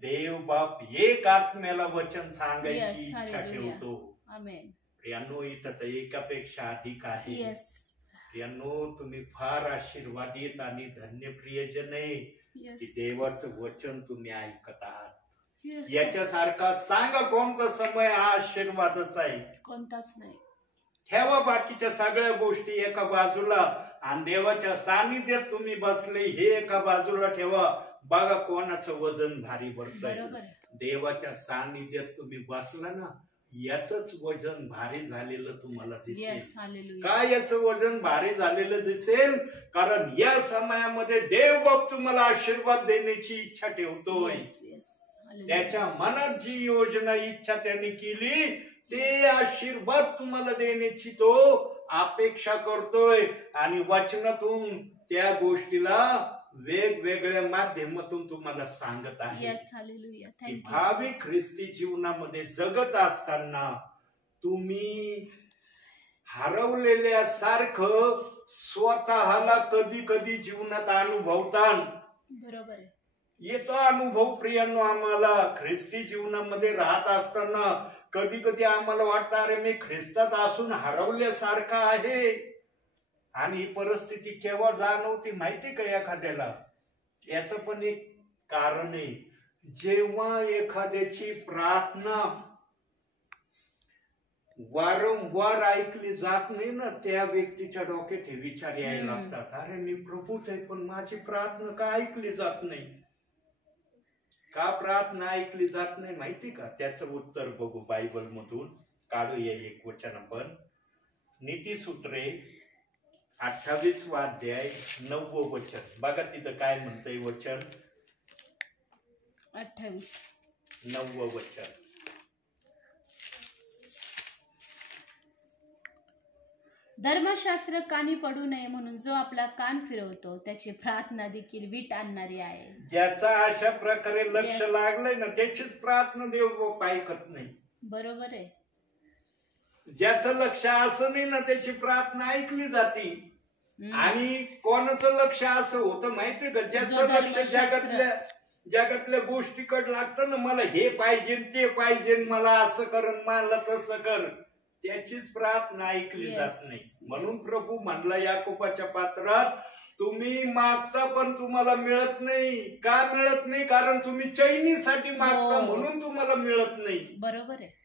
देव बाप एक आत्म्याला वचन सांगायची इच्छा ठेवतो. प्रियांनो, इथं तर एकापेक्षा अधिक आहे. प्रियांनो, तुम्ही फार आशीर्वादित आणि धन्य प्रियजन आहे की देवाचं वचन तुम्ही ऐकत आहात. याच्यासारखा सांगा कोणता समय हा आशीर्वादच आहे? कोणताच नाही. ठेवा बाकीच्या सगळ्या गोष्टी एका बाजूला आणि देवाच्या सानिध्यात तुम्ही बसले हे एका बाजूला ठेवा. बघा कोणाचं वजन भारी पडतंय. देवाच्या सानिध्यात तुम्ही बसला ना, याच वजन भारी झालेलं तुम्हाला दिसेल. काय याचं वजन भारी झालेलं दिसेल? कारण या समयामध्ये देव बाप तुम्हाला आशीर्वाद देण्याची इच्छा ठेवतोय. त्याच्या मनात जी योजना इच्छा त्यांनी केली ते आशीर्वाद तुम्हाला देण्याची तो अपेक्षा करतोय. आणि वचनातून त्या गोष्टीला वेगवेगळ्या माध्यमातून तुम्हाला सांगत आहे. भावी ख्रिस्ती जीवनामध्ये जगत असताना तुम्ही हरवलेल्या सारखं स्वतःला कधी कधी जीवनात अनुभवता. बरोबर आहे. येतो अनुभव प्रियांनो आम्हाला. ख्रिस्ती जीवनामध्ये राहत असताना कधी कधी आम्हाला वाटतं, अरे मी ख्रिस्तात असून हरवल्यासारखा आहे. आणि ही परिस्थिती केव्हा जाणवती माहिती का एखाद्याला? याचं पण एक कारण आहे. जेव्हा एखाद्याची प्रार्थना वारंवार ऐकली जात नाही ना, त्या व्यक्तीच्या डोक्यात हे विचार यायला लागतात, अरे मी प्रभूच आहे पण माझी प्रार्थना का ऐकली जात नाही? का प्रार्थना ऐकली जात नाही माहिती का? त्याचं उत्तर बघू बायबल मधून. काढूया एक वचन आपण. नीतिसूत्रे 28वा अध्याय 9वं वचन. बघा तिथं काय म्हणतंय वचन. 28 9वं वचन. धर्मशास्त्र कानी पडू नये म्हणून जो आपला कान फिरवतो त्याची प्रार्थना देखील वीट आणणारी आहे. ज्याचा अशा प्रकारे लक्ष लागलंय ना त्याचीच प्रार्थना देव ऐकत नाही. बरोबर आहे. ज्याचं लक्ष असं नाही ना त्याची प्रार्थना ऐकली जाते. आणि कोणाचं लक्ष असं होतं माहितीये का? ज्याचं लक्ष जगातल्या गोष्टीकडे लागतं ना, मला हे पाहिजे ते पाहिजे, मला असं कर मला तसं कर, त्याचीच प्रार्थना ऐकली जात नाही. म्हणून प्रभू म्हणला याकोबाच्या पात्रात, तुम्ही मागता पण तुम्हाला मिळत नाही. का मिळत नाही? कारण तुम्ही चैनीसाठी मागता म्हणून तुम्हाला मिळत नाही. बरोबर आहे.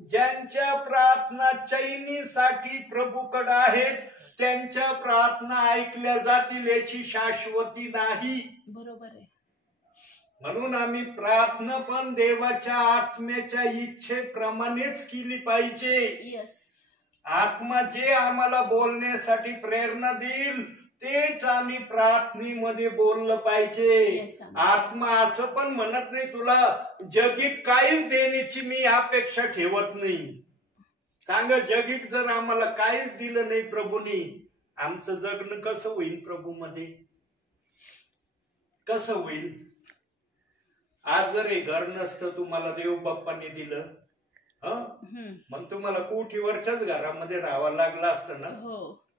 ज्यांच्या प्रार्थना चैनीसाठी प्रभूकडे आहेत त्यांच्या प्रार्थना ऐकल्या जातील याची शाश्वती नाही. बरोबर आहे. म्हणून आम्ही प्रार्थना पण देवाच्या आत्म्याच्या इच्छेप्रमाणेच केली पाहिजे. आत्मा जे आम्हाला बोलण्यासाठी प्रेरणा देईल तेच आम्ही प्रार्थनेमध्ये बोललं पाहिजे. आत्मा असं पण म्हणत नाही तुला जगीत काहीच देण्याची मी अपेक्षा ठेवत नाही. सांगा, जगीत जर आम्हाला काहीच दिलं नाही प्रभूंनी, आमचं जगणं कसं होईल प्रभूमध्ये? कसं होईल? आज जर हे घर नसतं तुम्हाला देव बाप्पांनी दिलं, मग तुम्हाला कोटी वर्षाच घरामध्ये राहावं लागलं असतं ना.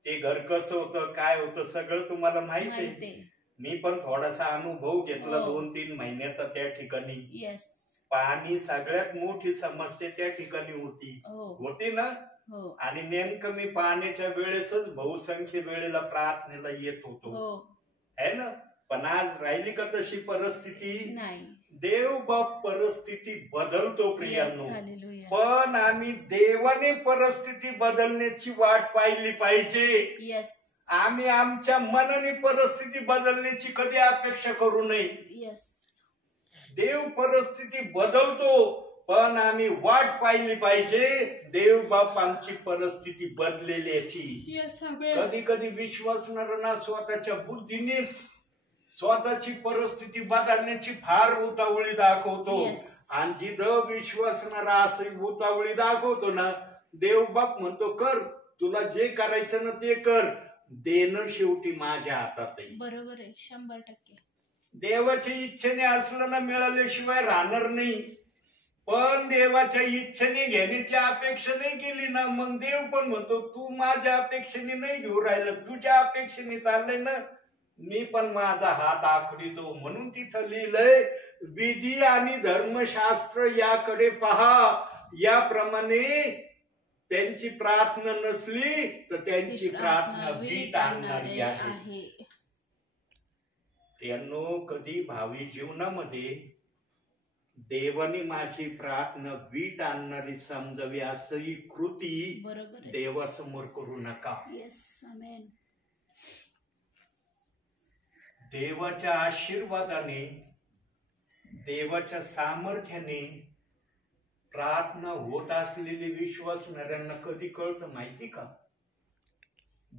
ते घर कसं होतं काय होतं सगळं तुम्हाला माहित आहे. मी पण थोडासा अनुभव घेतला हो. 2-3 महिन्याचा त्या ठिकाणी. येस. पाणी सगळ्यात मोठी समस्या त्या ठिकाणी होती हो ना. हो आणि नेमकं मी पाण्याच्या वेळेसच बहुसंख्य वेळेला प्रार्थनेला येत होतो, हो. है ना. पण आज राहिली का तशी परिस्थिती? नाही. देव बाप परिस्थिती बदलतो येस. प्रियांनो. हालेलुया. पण आम्ही देवाने परिस्थिती बदलण्याची वाट पाहिली पाहिजे. येस. आम्ही आमच्या मनाने परिस्थिती बदलण्याची कधी अपेक्षा करू नये. येस. देव परिस्थिती बदलतो, पण आम्ही वाट पाहिली पाहिजे देव बाप आमची परिस्थिती बदलेल्याची. येस. कधी कधी विश्वासणाऱ्यांना स्वतःच्या बुद्धीनेच स्वतःची परिस्थिती बदलण्याची फार उतावळी दाखवतो. येस. आणि जिथं विश्वासणारा असं उतावळी दाखवतो ना, देव बाप म्हणतो कर, तुला जे करायचं ना ते कर, देणं शेवटी माझ्या हातात आहे. बरोबर आहे. 100%. देवाच्या इच्छेने असलं ना मिळाल्याशिवाय राहणार नाही. पण देवाच्या इच्छेने घेण्याची अपेक्षा नाही केली ना, मग देव पण म्हणतो तू माझ्या अपेक्षेने नाही घेऊ राहिलं, तुझ्या अपेक्षेने चाललंय ना, मी पण माझा हात आखडितो. म्हणून तिथं लिहिलंय, विधी आणि धर्मशास्त्र याकडे पहा, याप्रमाणे त्यांची प्रार्थना नसली तर त्यांची प्रार्थना वीट आणणारी आहे. त्यांनो कधी भावी जीवनामध्ये देवाने माझी प्रार्थना वीट आणणारी समजावी असही कृती देवासमोर करू नका. येस. आमेन. देवाच्या आशीर्वादाने, देवाच्या सामर्थ्याने प्रार्थना होत असलेली विश्वासणाऱ्यांना कधी कळतं माहिती का?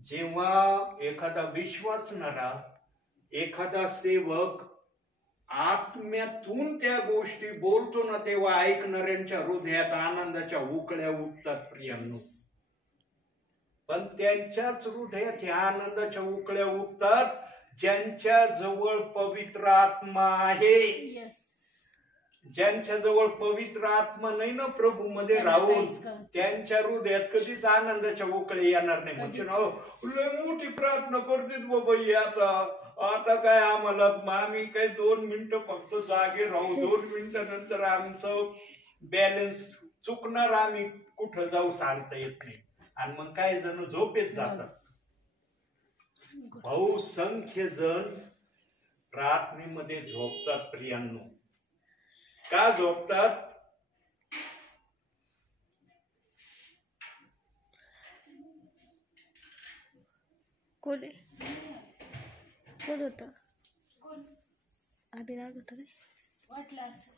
जेव्हा एखादा विश्वासणारा, एखादा सेवक आत्म्यातून त्या गोष्टी बोलतो ना, तेव्हा ऐकणाऱ्यांच्या हृदयात आनंदाच्या उकळ्या उठतात प्रियांनो. पण त्यांच्याच हृदयात या आनंदाच्या उकळ्या उठतात ज्यांच्या जवळ पवित्र आत्मा आहे. ज्यांच्या जवळ पवित्र आत्मा नाही ना प्रभू मध्ये राहून, त्यांच्या हृदयात कधीच आनंदाच्या उकळे येणार नाही. म्हणजे ना लय मोठी प्रार्थना करते बाबा, आता काय आम्हाला, आम्ही काय 2 मिनिटं फक्त जागे राहू, 2 मिनिटानंतर आमचं बॅलन्स चुकणार, आम्ही कुठं जाऊ सांगता येत नाही. आणि मग काही जण झोपेत जातात. बहुसंख्य जण प्रार्थनेमध्ये झोपतात प्रियांनो. का झोपतात? कोण होत? अभिराग होता काय? वाटलं असं.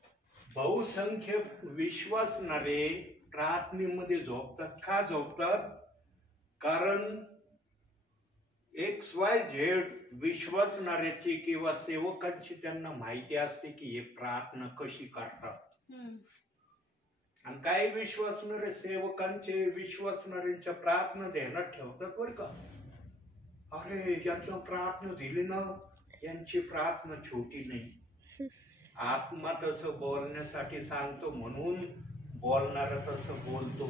बहुसंख्य विश्वासणारे प्रार्थनेमध्ये झोपतात. का झोपतात? कारण XYZ विश्वासणाऱ्याची किंवा सेवकांची त्यांना माहिती असते की हे प्रार्थना कशी करतात. आणि काही विश्वासणारे सेवकांचे, विश्वासणाऱ्यांच्या प्रार्थना ध्यानात ठेवतात बरं का. अरे यांचं प्रार्थना दिली ना, यांची प्रार्थना छोटी नाही. आत्मा तसं बोलण्यासाठी सांगतो म्हणून बोलणारा तसं बोलतो.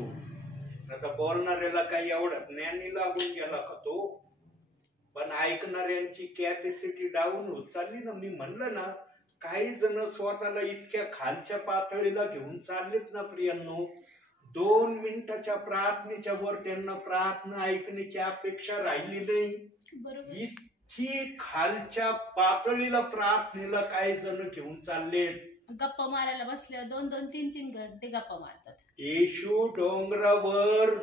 आता बोलणाऱ्याला काही एवढं ज्ञानी लागून गेला का तो, पण ऐकणाऱ्यांची कॅपॅसिटी डाऊन होत चालली ना. मी म्हणलं ना, काही जण स्वतःला इतक्या खालच्या पातळीला घेऊन चाललेत ना प्रियांनो, 2 मिनिटाच्या प्रार्थनेच्या वर त्यांना प्रार्थना ऐकण्याची अपेक्षा राहिली नाही. इतकी खालच्या पातळीला प्रार्थनेला काही जण घेऊन चाललेत. गप्पा मारायला बसल्यावर 2-2, 3-3 घंटे गप्पा मारतात. येशू डोंगरावर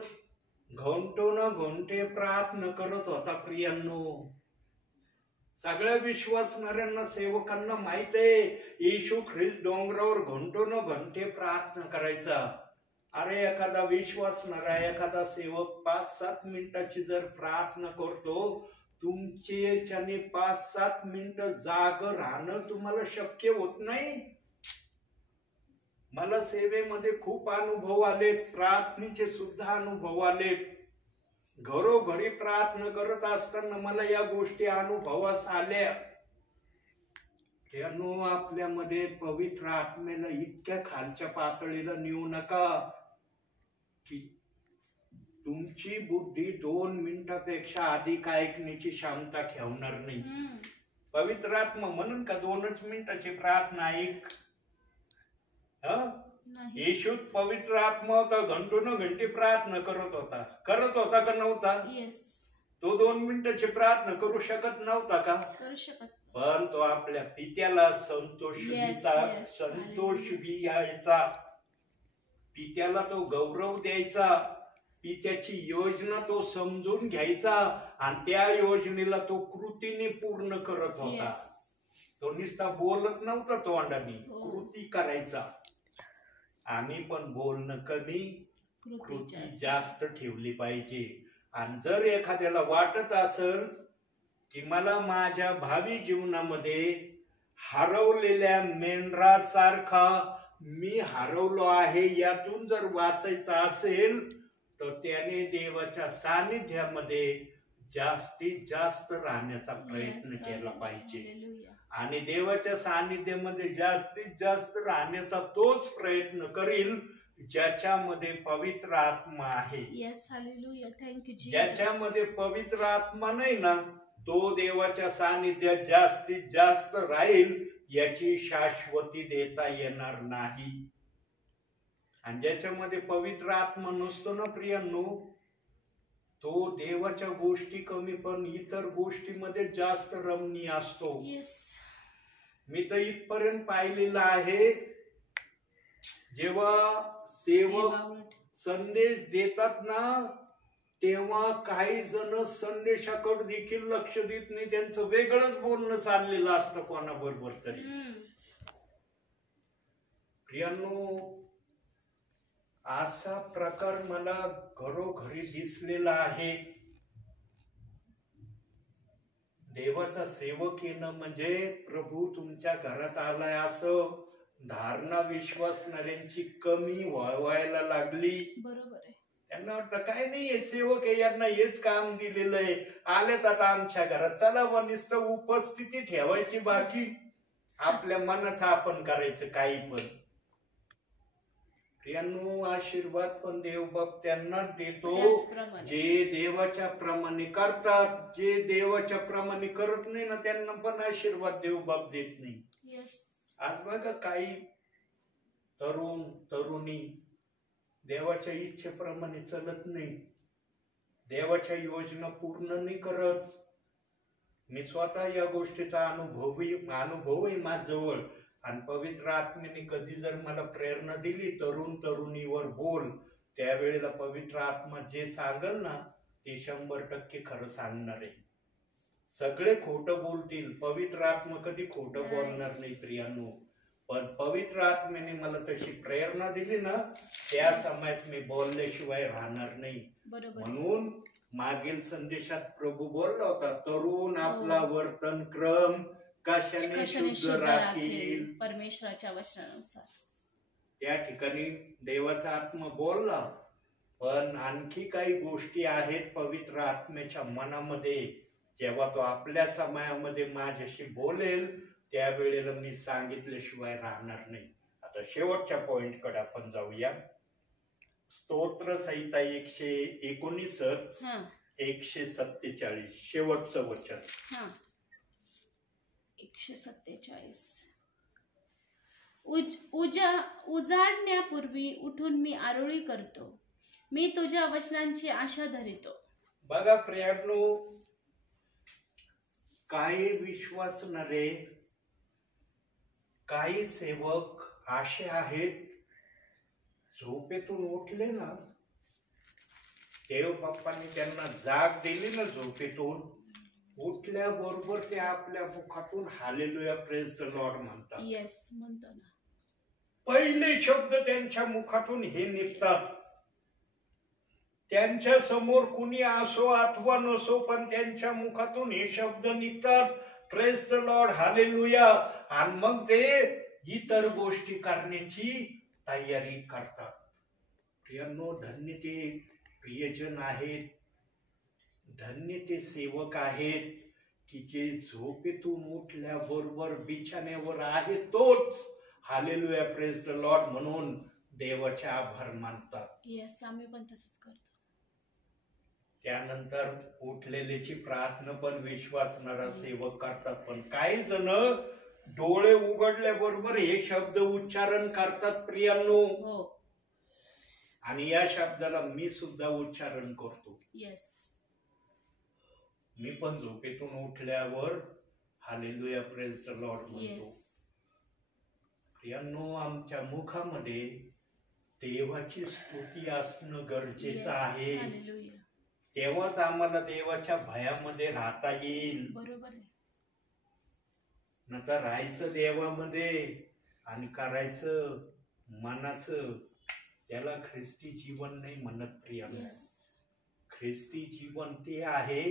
घंटे प्रार्थना करत होता प्रियांनो. सगळ्या विश्वासणाऱ्यांना, सेवकांना माहित आहे येशू ख्रिस्त डोंगरावर घंटे प्रार्थना करायचा. अरे एखादा विश्वासणारा, एखादा सेवक 5-7 मिनिटाची जर प्रार्थना करतो, तुमच्याने 5-7 मिनिटं जाग राहणं तुम्हाला शक्य होत नाही. मला सेवेमध्ये खूप अनुभव आलेत, प्रार्थनेचे सुद्धा अनुभव आलेत. घरोघरी प्रार्थना करत असताना मला या गोष्टी अनुभवास आल्या. त्यानो आपल्यामध्ये पवित्र आत्मेला इतक्या खालच्या पातळीला नेऊ नका की तुमची बुद्धी 2 मिनिटापेक्षा अधिक ऐकण्याची क्षमता ठेवणार नाही. पवित्र आत्मा म्हणून का 2च मिनिटाची प्रार्थना ऐक. नाही. येशूत पवित्र आत्मा होता, घंटे प्रार्थना करत होता का नव्हता? येस. तो 2 मिनिटाची प्रार्थना करू शकत नव्हता का? करू शकत. पण तो आपल्या पित्याला संतोष द्यायचा, पित्याला तो गौरव द्यायचा, पित्याची योजना तो समजून घ्यायचा आणि त्या योजनेला तो कृतीने पूर्ण करत होता. तो नुसता बोलत नव्हता तोंडाने, कृती करायचा. आम्ही पण बोलणं कमी, कृती जास्त ठेवली पाहिजे. आणि जर एखाद्याला वाटत असेल की मला माझ्या भावी जीवनामध्ये हरवलेल्या मेंढरासारखा मी हरवलो आहे यातून जर वाचायचं असेल तर त्याने देवाच्या सानिध्यामध्ये जास्तीत जास्त राहण्याचा प्रयत्न केला पाहिजे. आणि देवाच्या सानिध्यामध्ये जास्तीत जास्त राहण्याचा तोच प्रयत्न करील ज्याच्यामध्ये पवित्र आत्मा आहे. ज्याच्यामध्ये पवित्र आत्मा नाही ना तो देवाच्या सानिध्यात जास्तीत जास्त राहील याची शाश्वती देता येणार नाही. आणि ज्याच्यामध्ये पवित्र आत्मा नसतो ना प्रियांनो, तो देवाच्या गोष्टी कमी पण इतर गोष्टीमध्ये जास्त रमणीय असतो. मी तर इथपर्यंत पाहिलेलं आहे, जेव्हा सेवक संदेश देतात ना तेव्हा काही जण संदेशाकडे देखील लक्ष देत नाही, त्यांचं वेगळंच बोलणं चाललेलं असतं कोणाबरोबर तरी. प्रियांनो, असा प्रकार मला घरोघरी दिसलेला आहे. देवाचा सेवक येणं म्हणजे प्रभू तुमच्या घरात आलाय असं धारणा विश्वासणाऱ्यांची कमी व्हायला लागली. बरोबर आहे. त्यांना वाटतं काय नाही, हे सेवक आहे, यांना हेच काम दिलेलं आहे, आलेत आता आमच्या घरात, चला व नुसतं उपस्थिती ठेवायची, बाकी आपल्या मनाचं आपण करायचं काही पण. प्रियांनो, आशीर्वाद पण देव बाप त्यांनाच देतो जे देवाच्या प्रमाणे करतात. जे देवाच्या प्रमाणे करत नाही ना त्यांना पण आशीर्वाद देव बाप देत नाही. आज बघा काही तरुण तरुणी देवाच्या इच्छेप्रमाणे चलत नाही, देवाच्या योजना पूर्ण नाही करत. मी स्वतः या गोष्टीचा अनुभव आहे माझ्याजवळ. आणि पवित्र आत्म्याने कधी जर मला प्रेरणा दिली तरुण तरुणीवर बोल, त्यावेळेला पवित्र आत्मा जे सांगल ना ते 100% खरं सांगणार आहे. सगळे खोटं बोलतील, पवित्र आत्मा कधी खोटं बोलणार नाही प्रियांनो. पण पवित्र आत्म्याने मला तशी प्रेरणा दिली ना त्या समयात मी बोलल्याशिवाय राहणार नाही. म्हणून मागील संदेशात प्रभू बोलला होता, तरुण आपला वर्तन क्रम कशाने शुद्ध राखील, परमेश्वराच्या वचनानुसार. त्या ठिकाणी देवाचा आत्मा बोलला. पण आणखी काही गोष्टी आहेत पवित्र आत्म्याच्या मनामध्ये, जेव्हा तो आपल्या समयामध्ये माझ्याशी बोलेल त्यावेळेला मी सांगितल्याशिवाय राहणार नाही. आता शेवटच्या पॉइंट कडे आपण जाऊया. स्तोत्र संहिता 119 147 शेवटचं वचन. 147 उजाडण्यापूर्वी उठून मी आरोळी करतो, मी तुझ्या वचनांची आशा धरितो. बघा प्रियांनो, काही विश्वासणारे काही सेवक असे आहेत, झोपेतून उठले ना, देव बाप्पांनी त्यांना जाग दिली ना, झोपेतून उठल्याबरोबर ते आपल्या मुखातून हालेलुया प्रेज द लॉर्ड म्हणतात. येस, म्हणतो ना. पहिले शब्द त्यांच्या मुखातून हे निघतात. त्यांच्या समोर कुणी असो अथवा नसो, पण त्यांच्या मुखातून हे शब्द निघतात, प्रेज द लॉर्ड, हालेलुया. आणि मग ते इतर गोष्टी करण्याची तयारी करतात. प्रियांनो, धन्य ते प्रियजन आहेत, धन्य ते सेवक आहेत की जे झोपेतून उठल्याबरोबर बिछाण्यावर आहे तोच हालेलुया प्रेज द लॉर्ड म्हणून देवाचे आभार मानतात. येस, आम्ही पण तसंच करतो. त्यानंतर उठलेल्याची प्रार्थना पण विश्वासणारा सेवक करतात. पण काही जण डोळे उघडल्याबरोबर हे शब्द उच्चारण करतात प्रियांनो. हो. आणि या शब्दाला मी सुद्धा उच्चारण करतो. येस. मी पण झोपेतून उठल्यावर हालेलुया प्रेज द लॉर्ड म्हणतो. येस. प्रियांनो, आमच्या मुखामध्ये देवाची स्तुती असणं गरजेचं आहे. हालेलुया. तेव्हाच आम्हाला देवाच्या भयामध्ये राहता येईल. बरोबर आहे. नंतर राहायचं देवामध्ये आणि करायचं मनाचं, त्याला ख्रिस्ती जीवन नाही म्हणत प्रियांनो. येस. ख्रिस्ती जीवन ते आहे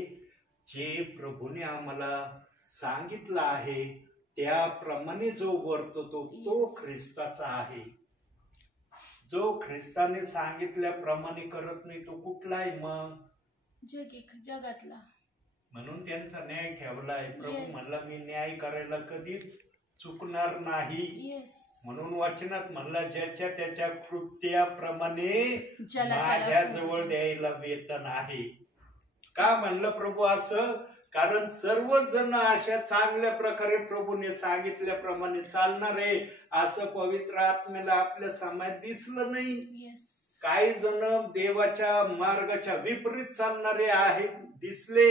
जे प्रभूने आम्हाला सांगितलं आहे त्याप्रमाणे जो वर्ततो तो Yes. ख्रिस्ताचा आहे. जो ख्रिस्ताने सांगितल्याप्रमाणे करत नाही तो कुठला आहे मग? जगातला. म्हणून त्यांचा न्याय ठेवलाय. प्रभू Yes. म्हणला मी न्याय करायला कधीच चुकणार नाही. येस. म्हणून वचनात म्हणला ज्याच्या त्याच्या कृत्याप्रमाणे ज्याला माझ्या त्याला जवळ द्यायला वेतन आहे. का म्हणलं प्रभू असं? कारण सर्वजण अशा चांगल्या प्रकारे प्रभूने सांगितल्याप्रमाणे चालणार आहे असं पवित्र आत्म्याला आपल्या समाजात दिसलं नाही. येस. काही जण देवाच्या मार्गाच्या विपरीत चालणारे आहेत दिसले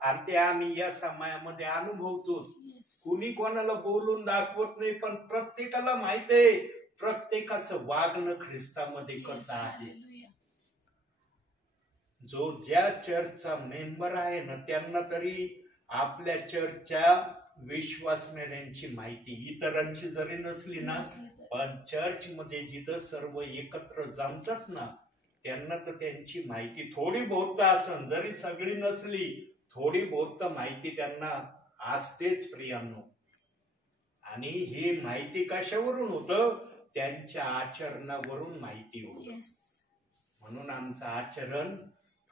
आणि ते आम्ही या समाजामध्ये अनुभवतो. येस. कुणी कोणाला बोलून दाखवत नाही, पण प्रत्येकाला माहित आहे प्रत्येकाचं वागणं ख्रिस्तामध्ये कसं आहे. हालेलुया. जो ज्या चर्चचा मेंबर आहे ना त्यांना तरी आपल्या चर्चच्या विश्वासणाऱ्यांची माहिती, इतरांची जरी नसली ना पण चर्च मध्ये जिथं सर्व एकत्र जमतात ना त्यांना तर त्यांची माहिती थोडी बहुत असन, जरी सगळी नसली थोडी बहुत माहिती त्यांना असतेच प्रियांनो. आणि ही माहिती कशावरून होतं? त्यांच्या आचरणावरून माहिती होतं. येस. म्हणून आमचं आचरण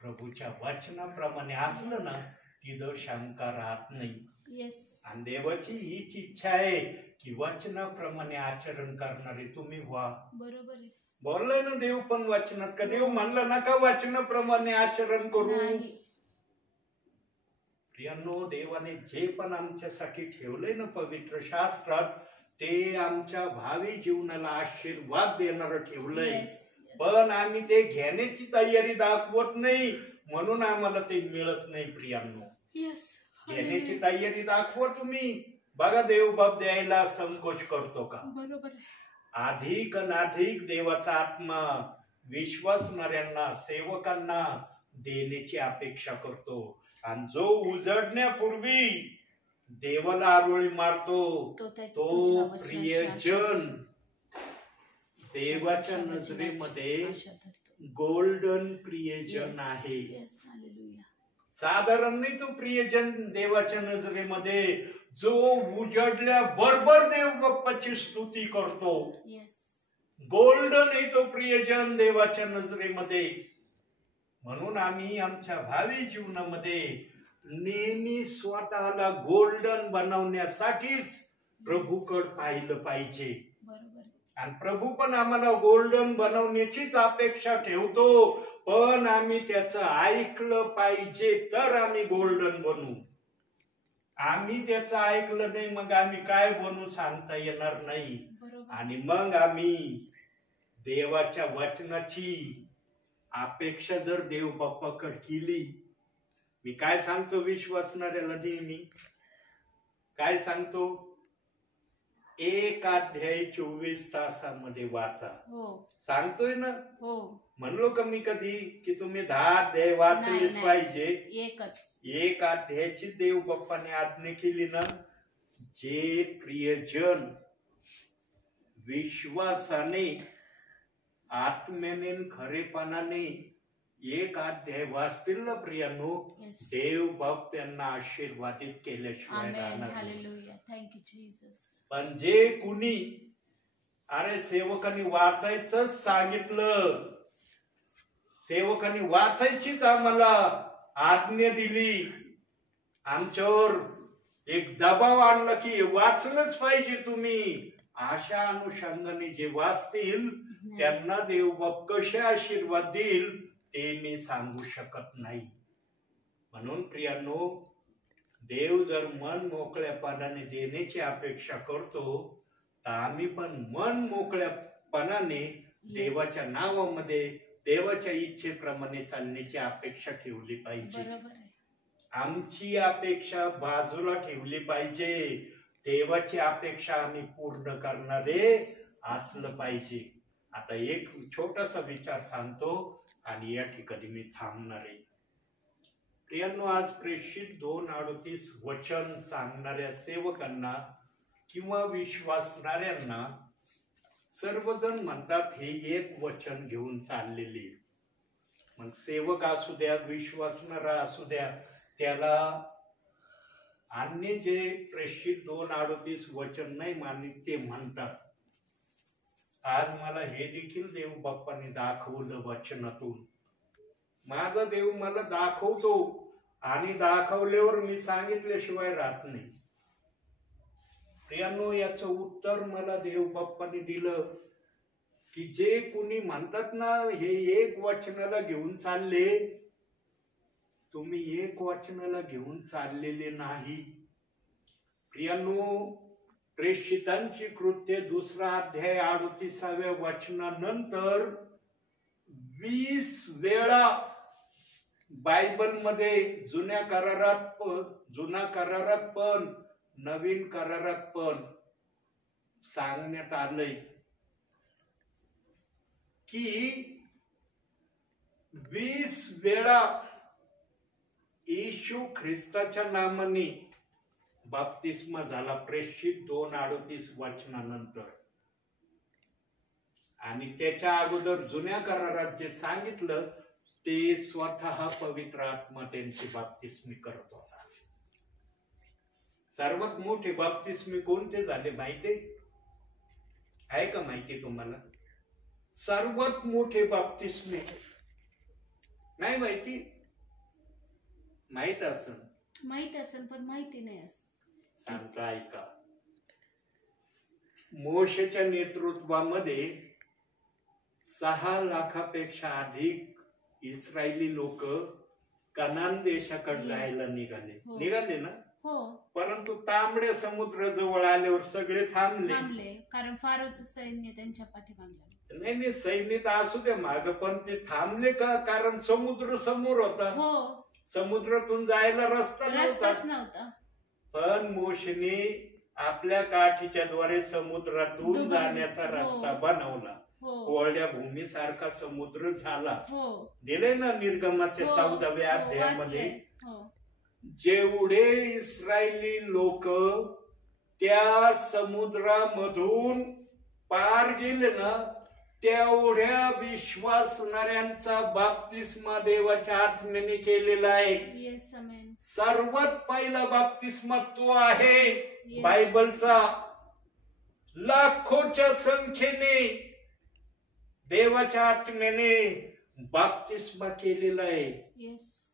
प्रभूच्या वचनाप्रमाणे असलं ना तिथं शंका राहत नाही. येस. आणि देवाची हीच इच्छा आहे की वचनाप्रमाणे आचरण करणारे तुम्ही व्हा. बरोबर आहे. बोललाय ना देव पण वचनात, का देव म्हणलं ना का वचनाप्रमाणे आचरण करू? नाही. प्रियांनो, देवाने जे पण आमच्यासाठी ठेवलंय ना पवित्र शास्त्रात ते आमच्या भावी जीवनाला आशीर्वाद देणारं ठेवलंय. येस. पण आम्ही ते घेण्याची तयारी दाखवत नाही म्हणून आम्हाला ते मिळत नाही प्रियांनो. येस. घेण्याची तयारी दाखवा तुम्ही. बघा देव बाप द्यायला संकोच करतो का? बरोबर आहे. अधिक अधिक देवाचा आत्मा विश्वासणाऱ्यांना सेवकांना देण्याची अपेक्षा करतो. आणि जो उजडण्यापूर्वी देवाला आरोळी मारतो तो प्रियजन देवाच्या नजरेमध्ये गोल्डन प्रियजन आहे. साधारण नाही तो प्रियजन देवाच्या नजरेमध्ये जो उजडल्या बरोबर देव बाप्पाची स्तुती करतो. गोल्डन आहे तो प्रियजन देवाच्या नजरेमध्ये. म्हणून आम्ही आमच्या भावी जीवनामध्ये नेहमी स्वतःला गोल्डन बनवण्यासाठीच प्रभूकडे पाहिलं पाहिजे. आणि प्रभू पण आम्हाला गोल्डन बनवण्याचीच अपेक्षा ठेवतो. पण आम्ही त्याचं ऐकलं पाहिजे तर आम्ही गोल्डन बनू. आम्ही त्याचं ऐकलं नाही मग आम्ही काय बनू सांगता येणार नाही. आणि मग आम्ही देवाच्या वचनाची अपेक्षा जर देव बाप्पाकडे केली, मी काय सांगतो विश्वासणाऱ्याला नेहमी काय सांगतो? 1 अध्याय 24 तासामध्ये वाचा. सांगतोय ना? म्हणलो का मी कधी की तुम्ही 10 अध्याय वाचलेच पाहिजे? 1 अध्यायाची देव बाप्पाने आज्ञा केली ना. जे प्रियजन विश्वासाने आत्म्याने खरेपणाने 1 अध्याय वाचतील ना प्रियांनो, देव बाप त्यांना आशीर्वादित केल्याशिवाय राहणार नाही. पण जे कुणी अरे सेवकांनी वाचायचं सांगितलं, सेवकांनी वाचायचीच आम्हाला आज्ञा दिली, आमच्यावर एक दबाव आणला की वाचलंच पाहिजे तुम्ही, अशा अनुषंगाने जे वाचतील त्यांना देव बाप कसे आशीर्वाद देईल ते मी सांगू शकत नाही. म्हणून प्रियांनो, देव जर मन मोकळ्यापणाने देण्याची अपेक्षा करतो, तर आम्ही पण मन मोकळ्यापणाने देवाच्या नावामध्ये देवाच्या इच्छेप्रमाणे चालण्याची अपेक्षा ठेवली पाहिजे. बरोबर आहे. आमची अपेक्षा बाजूला ठेवली पाहिजे. देवाची अपेक्षा आम्ही पूर्ण करणारे असलं पाहिजे. आता एक छोटासा विचार सांगतो आणि या ठिकाणी मी थांबणार आहे. प्रियांनो, आज प्रेषित 2:38 वचन सांगणाऱ्या सेवकांना किंवा विश्वासणाऱ्यांना सर्वजण म्हणतात हे एक वचन घेऊन चाललेले. मग सेवक असू द्या, विश्वासणारा असू द्या, त्याला अन्य जे प्रेषित 2:38 वचन नाही मानित ते म्हणतात. आज मला हे देखील देव बाप्पाने दाखवलं वचनातून. माझा देव मला दाखवतो आणि दाखवल्यावर मी सांगितल्याशिवाय राहत नाही. प्रियांनो, याचं उत्तर मला देव बाप्पाने दिलं की जे कुणी म्हणतात ना हे एक वचनाला घेऊन चालले, तुम्ही एक वचनाला घेऊन चाललेले नाही. प्रियांनो, प्रेषितांची कृत्य 2 अध्याय 38व्या वचनानंतर 20 वेळा बायबलमध्ये जुना करारात पण नवीन करारात पण सांगण्यात आलंय की 20 वेळा येशू ख्रिस्ताच्या नामाने बाप्तिस्मा झाला प्रेषित 2:38 वचनानंतर. आणि त्याच्या अगोदर जुन्या करारात जे सांगितलं ते स्वतः पवित्र आत्मा त्यांची बाप्तिस्मी करत होता. सर्वात मोठे बाप्तिस्मी कोणते झाले माहिती आहे का? माहिती तुम्हाला? सर्वात मोठे बाप्तिस्मी नाही माहिती? माहित असेल पण माहिती नाही असं सांगता ऐका. मोशेच्या नेतृत्वामध्ये 6 लाखापेक्षा अधिक इस्रायली लोक कनान देशाकडे जायला निघाले ना. परंतु तांबड्या समुद्राजवळ आल्यावर सगळे थांबले, कारण फारोचं सैन्य त्यांच्या पाठीमागे. नाही, सैन्य तर असू दे माग, पण ते थांबले का? कारण समुद्र समोर होता. समुद्रातून जायला रस्ताच नव्हता. पण मोशेने आपल्या काठीच्या द्वारे समुद्रातून जाण्याचा रस्ता बनवला. कोरड्या भूमीसारखा समुद्र झाला. दिले ना निर्गमाच्या 14व्या अध्यायामध्ये. जेवढे इस्रायली लोक त्या समुद्रामधून पार गेले ना, तेवढ्या विश्वासणाऱ्यांचा बाप्तिस्मा देवाच्या आत्म्याने केलेला आहे. सर्वात पहिला बाप्तिस्मा तो आहे बायबलचा. लाखोच्या संख्येने देवाच्या आत्म्याने बाप्तिस्मा केलेला आहे.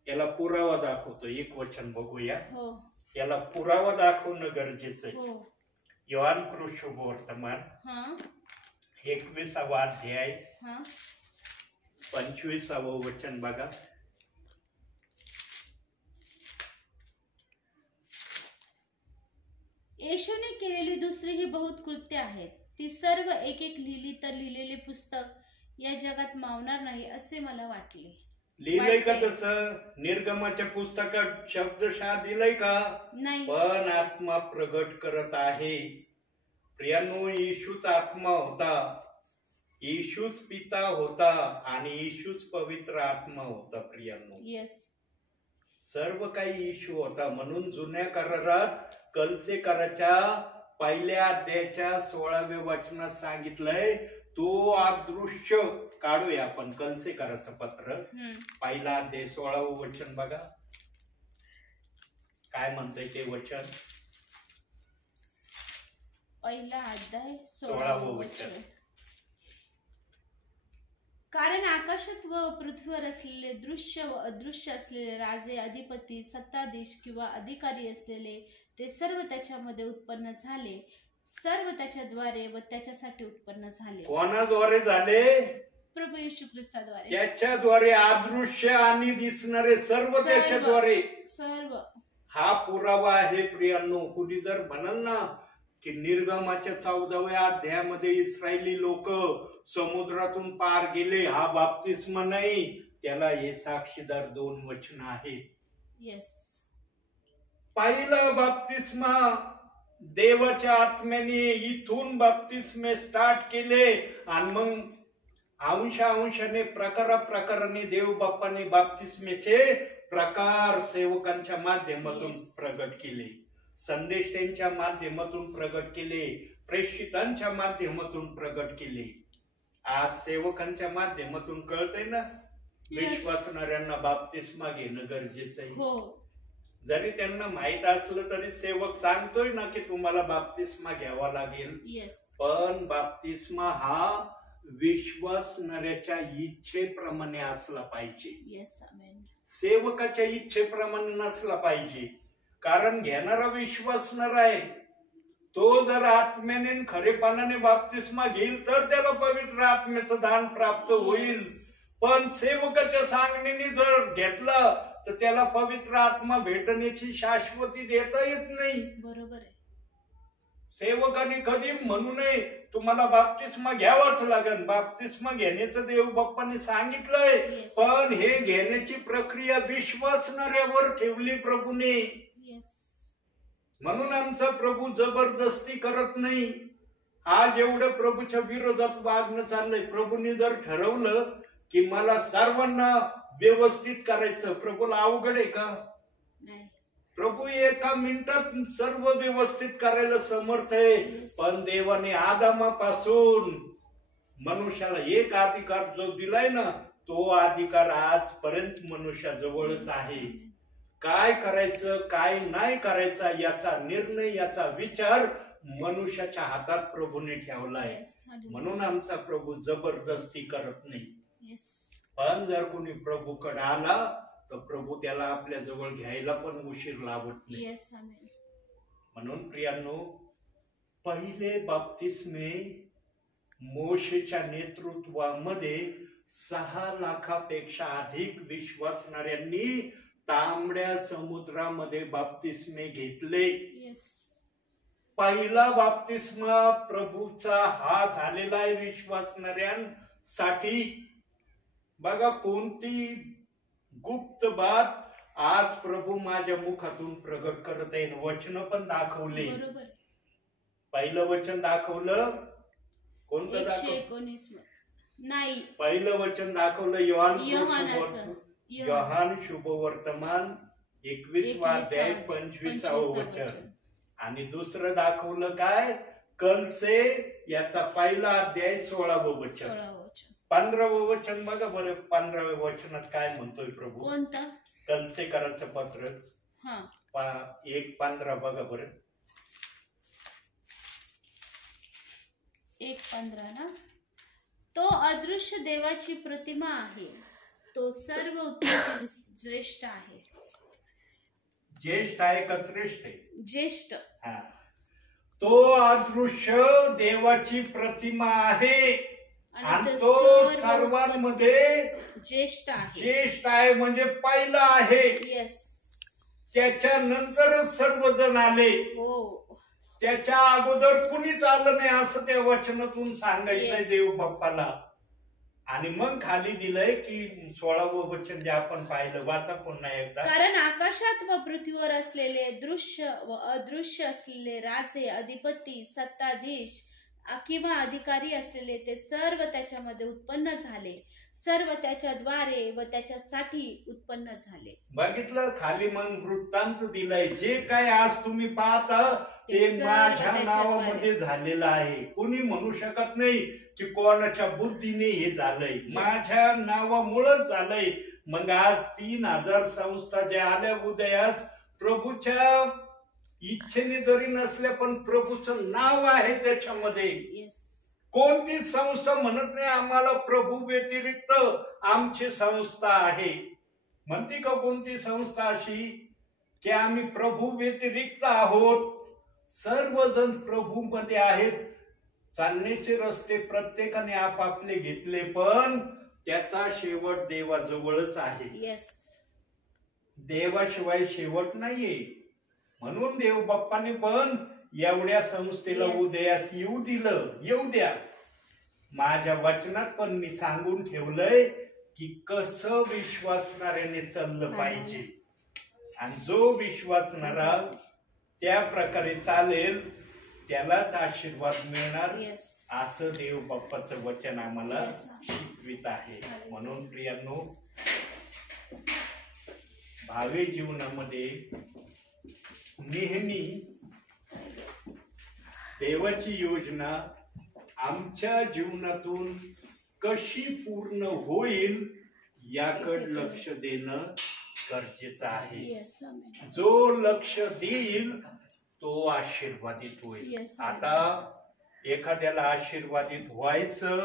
याला पुरावा दाखवतो. एक वचन बघूया. याला पुरावा दाखवणं गरजेचं आहे. योहान कृष्णवर्तमान 21वा अध्याय 25वं वचन बघा. येशूने केलेली दुसरी ही बहुत कृत्य आहेत. ती सर्व एक एक लिहिली तर लिहिलेले पुस्तक या जगात मावणार नाही असे मला वाटले. लिहिलंय का तसं? निर्गमाच्या पुस्तकात शब्दशः दिलंय का? नाही. पण आत्मा प्रगट करत आहे. प्रियांनो, येशूच आत्मा होता, येशूच पिता होता आणि येशूच पवित्र आत्मा होता. प्रियांनो, सर्व काही येशू होता. म्हणून जुन्या करारात कलसेकराच्या 1ल्या अध्यायाच्या 16व्या वचनात सांगितलंय, तो अदृश्य काढूया आपण कलसेकराचं पत्र 1ला अध्याय 16वं वचन बघा. काय म्हणतंय ते वचन? 1ला अध्याय 16वं वचन. कारण आकाशात व पृथ्वीवर असलेले दृश्य व अदृश्य असलेले राजे, अधिपती, सत्ताधीश किंवा अधिकारी असलेले ते सर्व त्याच्यामध्ये उत्पन्न झाले. सर्व त्याच्याद्वारे व त्याच्यासाठी उत्पन्न झाले. कोणाद्वारे झाले? प्रभू येशू ख्रिस्ताद्वारे त्याच्याद्वारे अदृश्य आणि दिसणारे सर्व सर्व. त्याच्याद्वारे. सर्व हा पुरावा आहे प्रियांनो. कुणी जर म्हणाल ना की निर्गमाच्या 14व्या अध्यायामध्ये इस्रायली लोक समुद्रातून पार गेले, हा बाप्तिस्मा नाही, त्याला हे साक्षीदार 2 वचन आहेत. येस. पहिला बाप्तिस्मा देवाच्या आत्म्याने इथून बाप्तिस्मे स्टार्ट केले आणि मग अंशाने प्रकाराने देव बाप्पाने बाप्तिस्मेचे प्रकार सेवकांच्या माध्यमातून Yes. प्रगट केले, संदेश त्यांच्या माध्यमातून प्रगट केले, प्रेषितांच्या माध्यमातून प्रगट केले. आज सेवकांच्या माध्यमातून कळतंय ना Yes. विश्वासणाऱ्यांना बाप्तिस्मा घेणं गरजेचं आहे. हो. जरी त्यांना माहित असलं तरी सेवक सांगतोय ना की तुम्हाला बाप्तिस्मा घ्यावा लागेल. येस. पण बाप्तिस्मा हा विश्वासणाऱ्याच्या इच्छेप्रमाणे असला पाहिजे, येस. आमेन. सेवकाच्या इच्छेप्रमाणे नसला पाहिजे. कारण घेणारा विश्वासणार आहे, तो जर आत्म्याने आणि खरेपणाने बाप्तिस्मा घेईल तर त्याला पवित्र आत्म्याचं दान प्राप्त होईल. पण सेवकाच्या सांगण्याने जर घेतलं तर त्याला पवित्र आत्मा भेटण्याची शाश्वती देता येत नाही. बरोबर आहे. सेवकाने कधी म्हणू नये तुम्हाला बाप्तिस्मा घ्यावाच लागेल. बाप्तिस्मा घेण्याचं देव बाप्पाने सांगितलंय, Yes. पण हे घेण्याची प्रक्रिया विश्वासणाऱ्यावर ठेवली प्रभूने. येस. म्हणून आमचा प्रभू जबरदस्ती करत नाही. आज एवढं प्रभूच्या विरोधात वागणं चाललंय. प्रभूने जर ठरवलं की मला सर्वांना व्यवस्थित करायचं, प्रभूला अवघड आहे का? नाही. प्रभू एका मिनिटात सर्व व्यवस्थित करायला समर्थ आहे. Yes. पण देवाने आदामापासून मनुष्याला एक अधिकार जो दिलाय ना, तो अधिकार आजपर्यंत मनुष्याजवळच आहे. काय करायचं काय नाही करायचा याचा निर्णय, याचा विचार मनुष्याच्या हातात प्रभूने ठेवलाय. येस. म्हणून आमचा प्रभू जबरदस्ती करत नाही. येस. पण जर कोणी प्रभूकडे आला तर प्रभू त्याला आपल्या जवळ घ्यायला पण उशीर लावत नाही. येस. आमेन. म्हणून प्रियांनो, पहिले बाप्तिस्मे मोशेच्या नेतृत्वामध्ये 6 लाखापेक्षा अधिक विश्वासणाऱ्यांनी तांबड्या समुद्रामध्ये बाप्तिस्मे घेतले. येस. पहिला बाप्तिस्मा प्रभूचा हा झालेला आहे विश्वासणाऱ्यांसाठी. बघा कोणती गुप्त बात आज प्रभू माझ्या मुखातून प्रगट करत आहे. वचन पण दाखवले. बरोबर. पहिलं वचन दाखवलं कोणतं? 119 नाही, पहिलं वचन दाखवलं योहानाचं. योहान शुभवर्तमान 21वा अध्याय 25वं वचन. आणि दुसरं दाखवलं काय? कलसे याचा पहिला अध्याय 16वं वचन. 16 वचन. 15वं वचन बघा बरं. 15व्या वचनात काय म्हणतोय प्रभू? कोणतं? कलसेकराचं पत्रच हा. 1:15 बघा बरं. 1:15 ना. तो अदृश्य देवाची प्रतिमा आहे, तो सर्व उत्पत्ती ज्येष्ठ आहे. ज्येष्ठ आहे का श्रेष्ठ आहे? ज्येष्ठ. हा. तो अदृश्य देवाची प्रतिमा आहे आणि तो सर्वांमध्ये ज्येष्ठ आहे. ज्येष्ठ आहे म्हणजे पहिला आहे. येस. त्याच्यानंतरच सर्वजण आले. हो. त्याच्या अगोदर कुणीच आलं नाही असं त्या वचनातून सांगायचंय Yes. देव बाप्पाला. आणि मग खाली दिलंय की 16वं वचन जे आपण पाहिलं, वाचा पुन्हा एकदा. कारण आकाशात व पृथ्वीवर असलेले दृश्य व अदृश्य असलेले राजे, अधिपती, सत्ताधीश किंवा अधिकारी असलेले ते सर्व त्याच्यामध्ये उत्पन्न झाले. सर्व त्याच्याद्वारे व त्याच्यासाठी उत्पन्न झाले. बघितलं खाली मग वृत्तांत दिलाय. जे काय आज तुम्ही पाहता ते माझ्या नावामध्ये झालेलं आहे. कुणी म्हणू शकत नाही की कोणाच्या बुद्धीने हे झालंय. माझ्या नावामुळेच झालंय. मग आज 3000 संस्था ज्या आल्या उदयास प्रभूच्या इच्छेने जरी नसल्या पण प्रभूचं नाव आहे त्याच्यामध्ये. येस. कोणती संस्था म्हणत नाही आम्हाला प्रभू व्यतिरिक्त आमची संस्था आहे. म्हणते का कोणती संस्था अशी की आम्ही प्रभू व्यतिरिक्त आहोत? सर्वजण प्रभू मध्ये आहेत. चालण्याचे रस्ते प्रत्येकाने आपापले घेतले, पण त्याचा शेवट देवाजवळच आहे. येस. देवाशिवाय शेवट नाहीये. म्हणून देव बाप्पाने पण एवढ्या संस्थेला Yes. उदयास येऊ दिलं. येऊ द्या. माझ्या वचनात पण मी सांगून ठेवलंय की कसं विश्वासणाऱ्याने चाललं पाहिजे, आणि जो विश्वासणारा त्या प्रकारे चालेल त्यालाच आशीर्वाद मिळणार, येस. असं देव बाप्पाचं वचन आम्हाला Yes. शिकवित आहे. म्हणून प्रियांनो, भावी जीवनामध्ये नेहमी देवाची योजना आमच्या जीवनातून कशी पूर्ण होईल याकडे लक्ष देणं गरजेचं आहे. येस. आमेन. जो लक्ष देईल तो आशीर्वादित होईल. Yes. आता एखाद्याला आशीर्वादित व्हायचं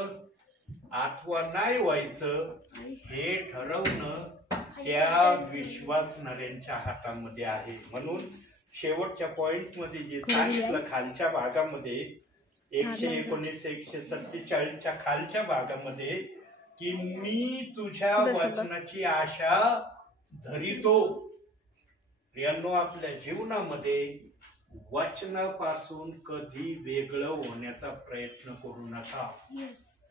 अथवा नाही व्हायचं हे ठरवणं त्या विश्वासणाऱ्यांच्या हातामध्ये आहे. म्हणून शेवटच्या पॉइंट मध्ये जे सांगितलं खालच्या भागामध्ये 119 147च्या खालच्या भागामध्ये की मी तुझ्या वचनाची आशा धरितो. प्रियांनो, आपल्या जीवनामध्ये वचनापासून कधी वेगळं होण्याचा प्रयत्न करू नका. येस.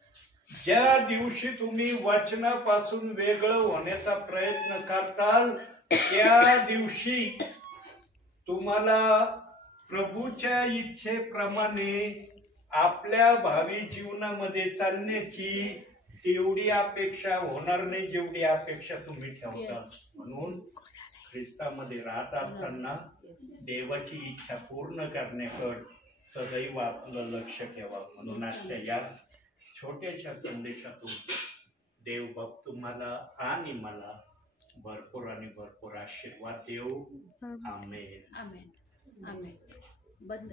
ज्या दिवशी तुम्ही वचनापासून वेगळं होण्याचा प्रयत्न करताल त्या दिवशी तुम्हाला प्रभूच्या इच्छेप्रमाणे आपल्या भावी जीवनामध्ये चालण्याची तेवढी अपेक्षा होणार नाही जेवढी अपेक्षा तुम्ही ठेवता. Yes. म्हणून ख्रिस्तामध्ये राहत असताना देवाची इच्छा पूर्ण करण्याकडे सदैव आपलं लक्ष ठेवा. म्हणून आजच्या या छोट्याशा संदेशातून देव बाप तुम्हाला आणि मला भरपूर आणि भरपूर आशीर्वाद देऊ. आमेन. आमेन. आमेन. बंद.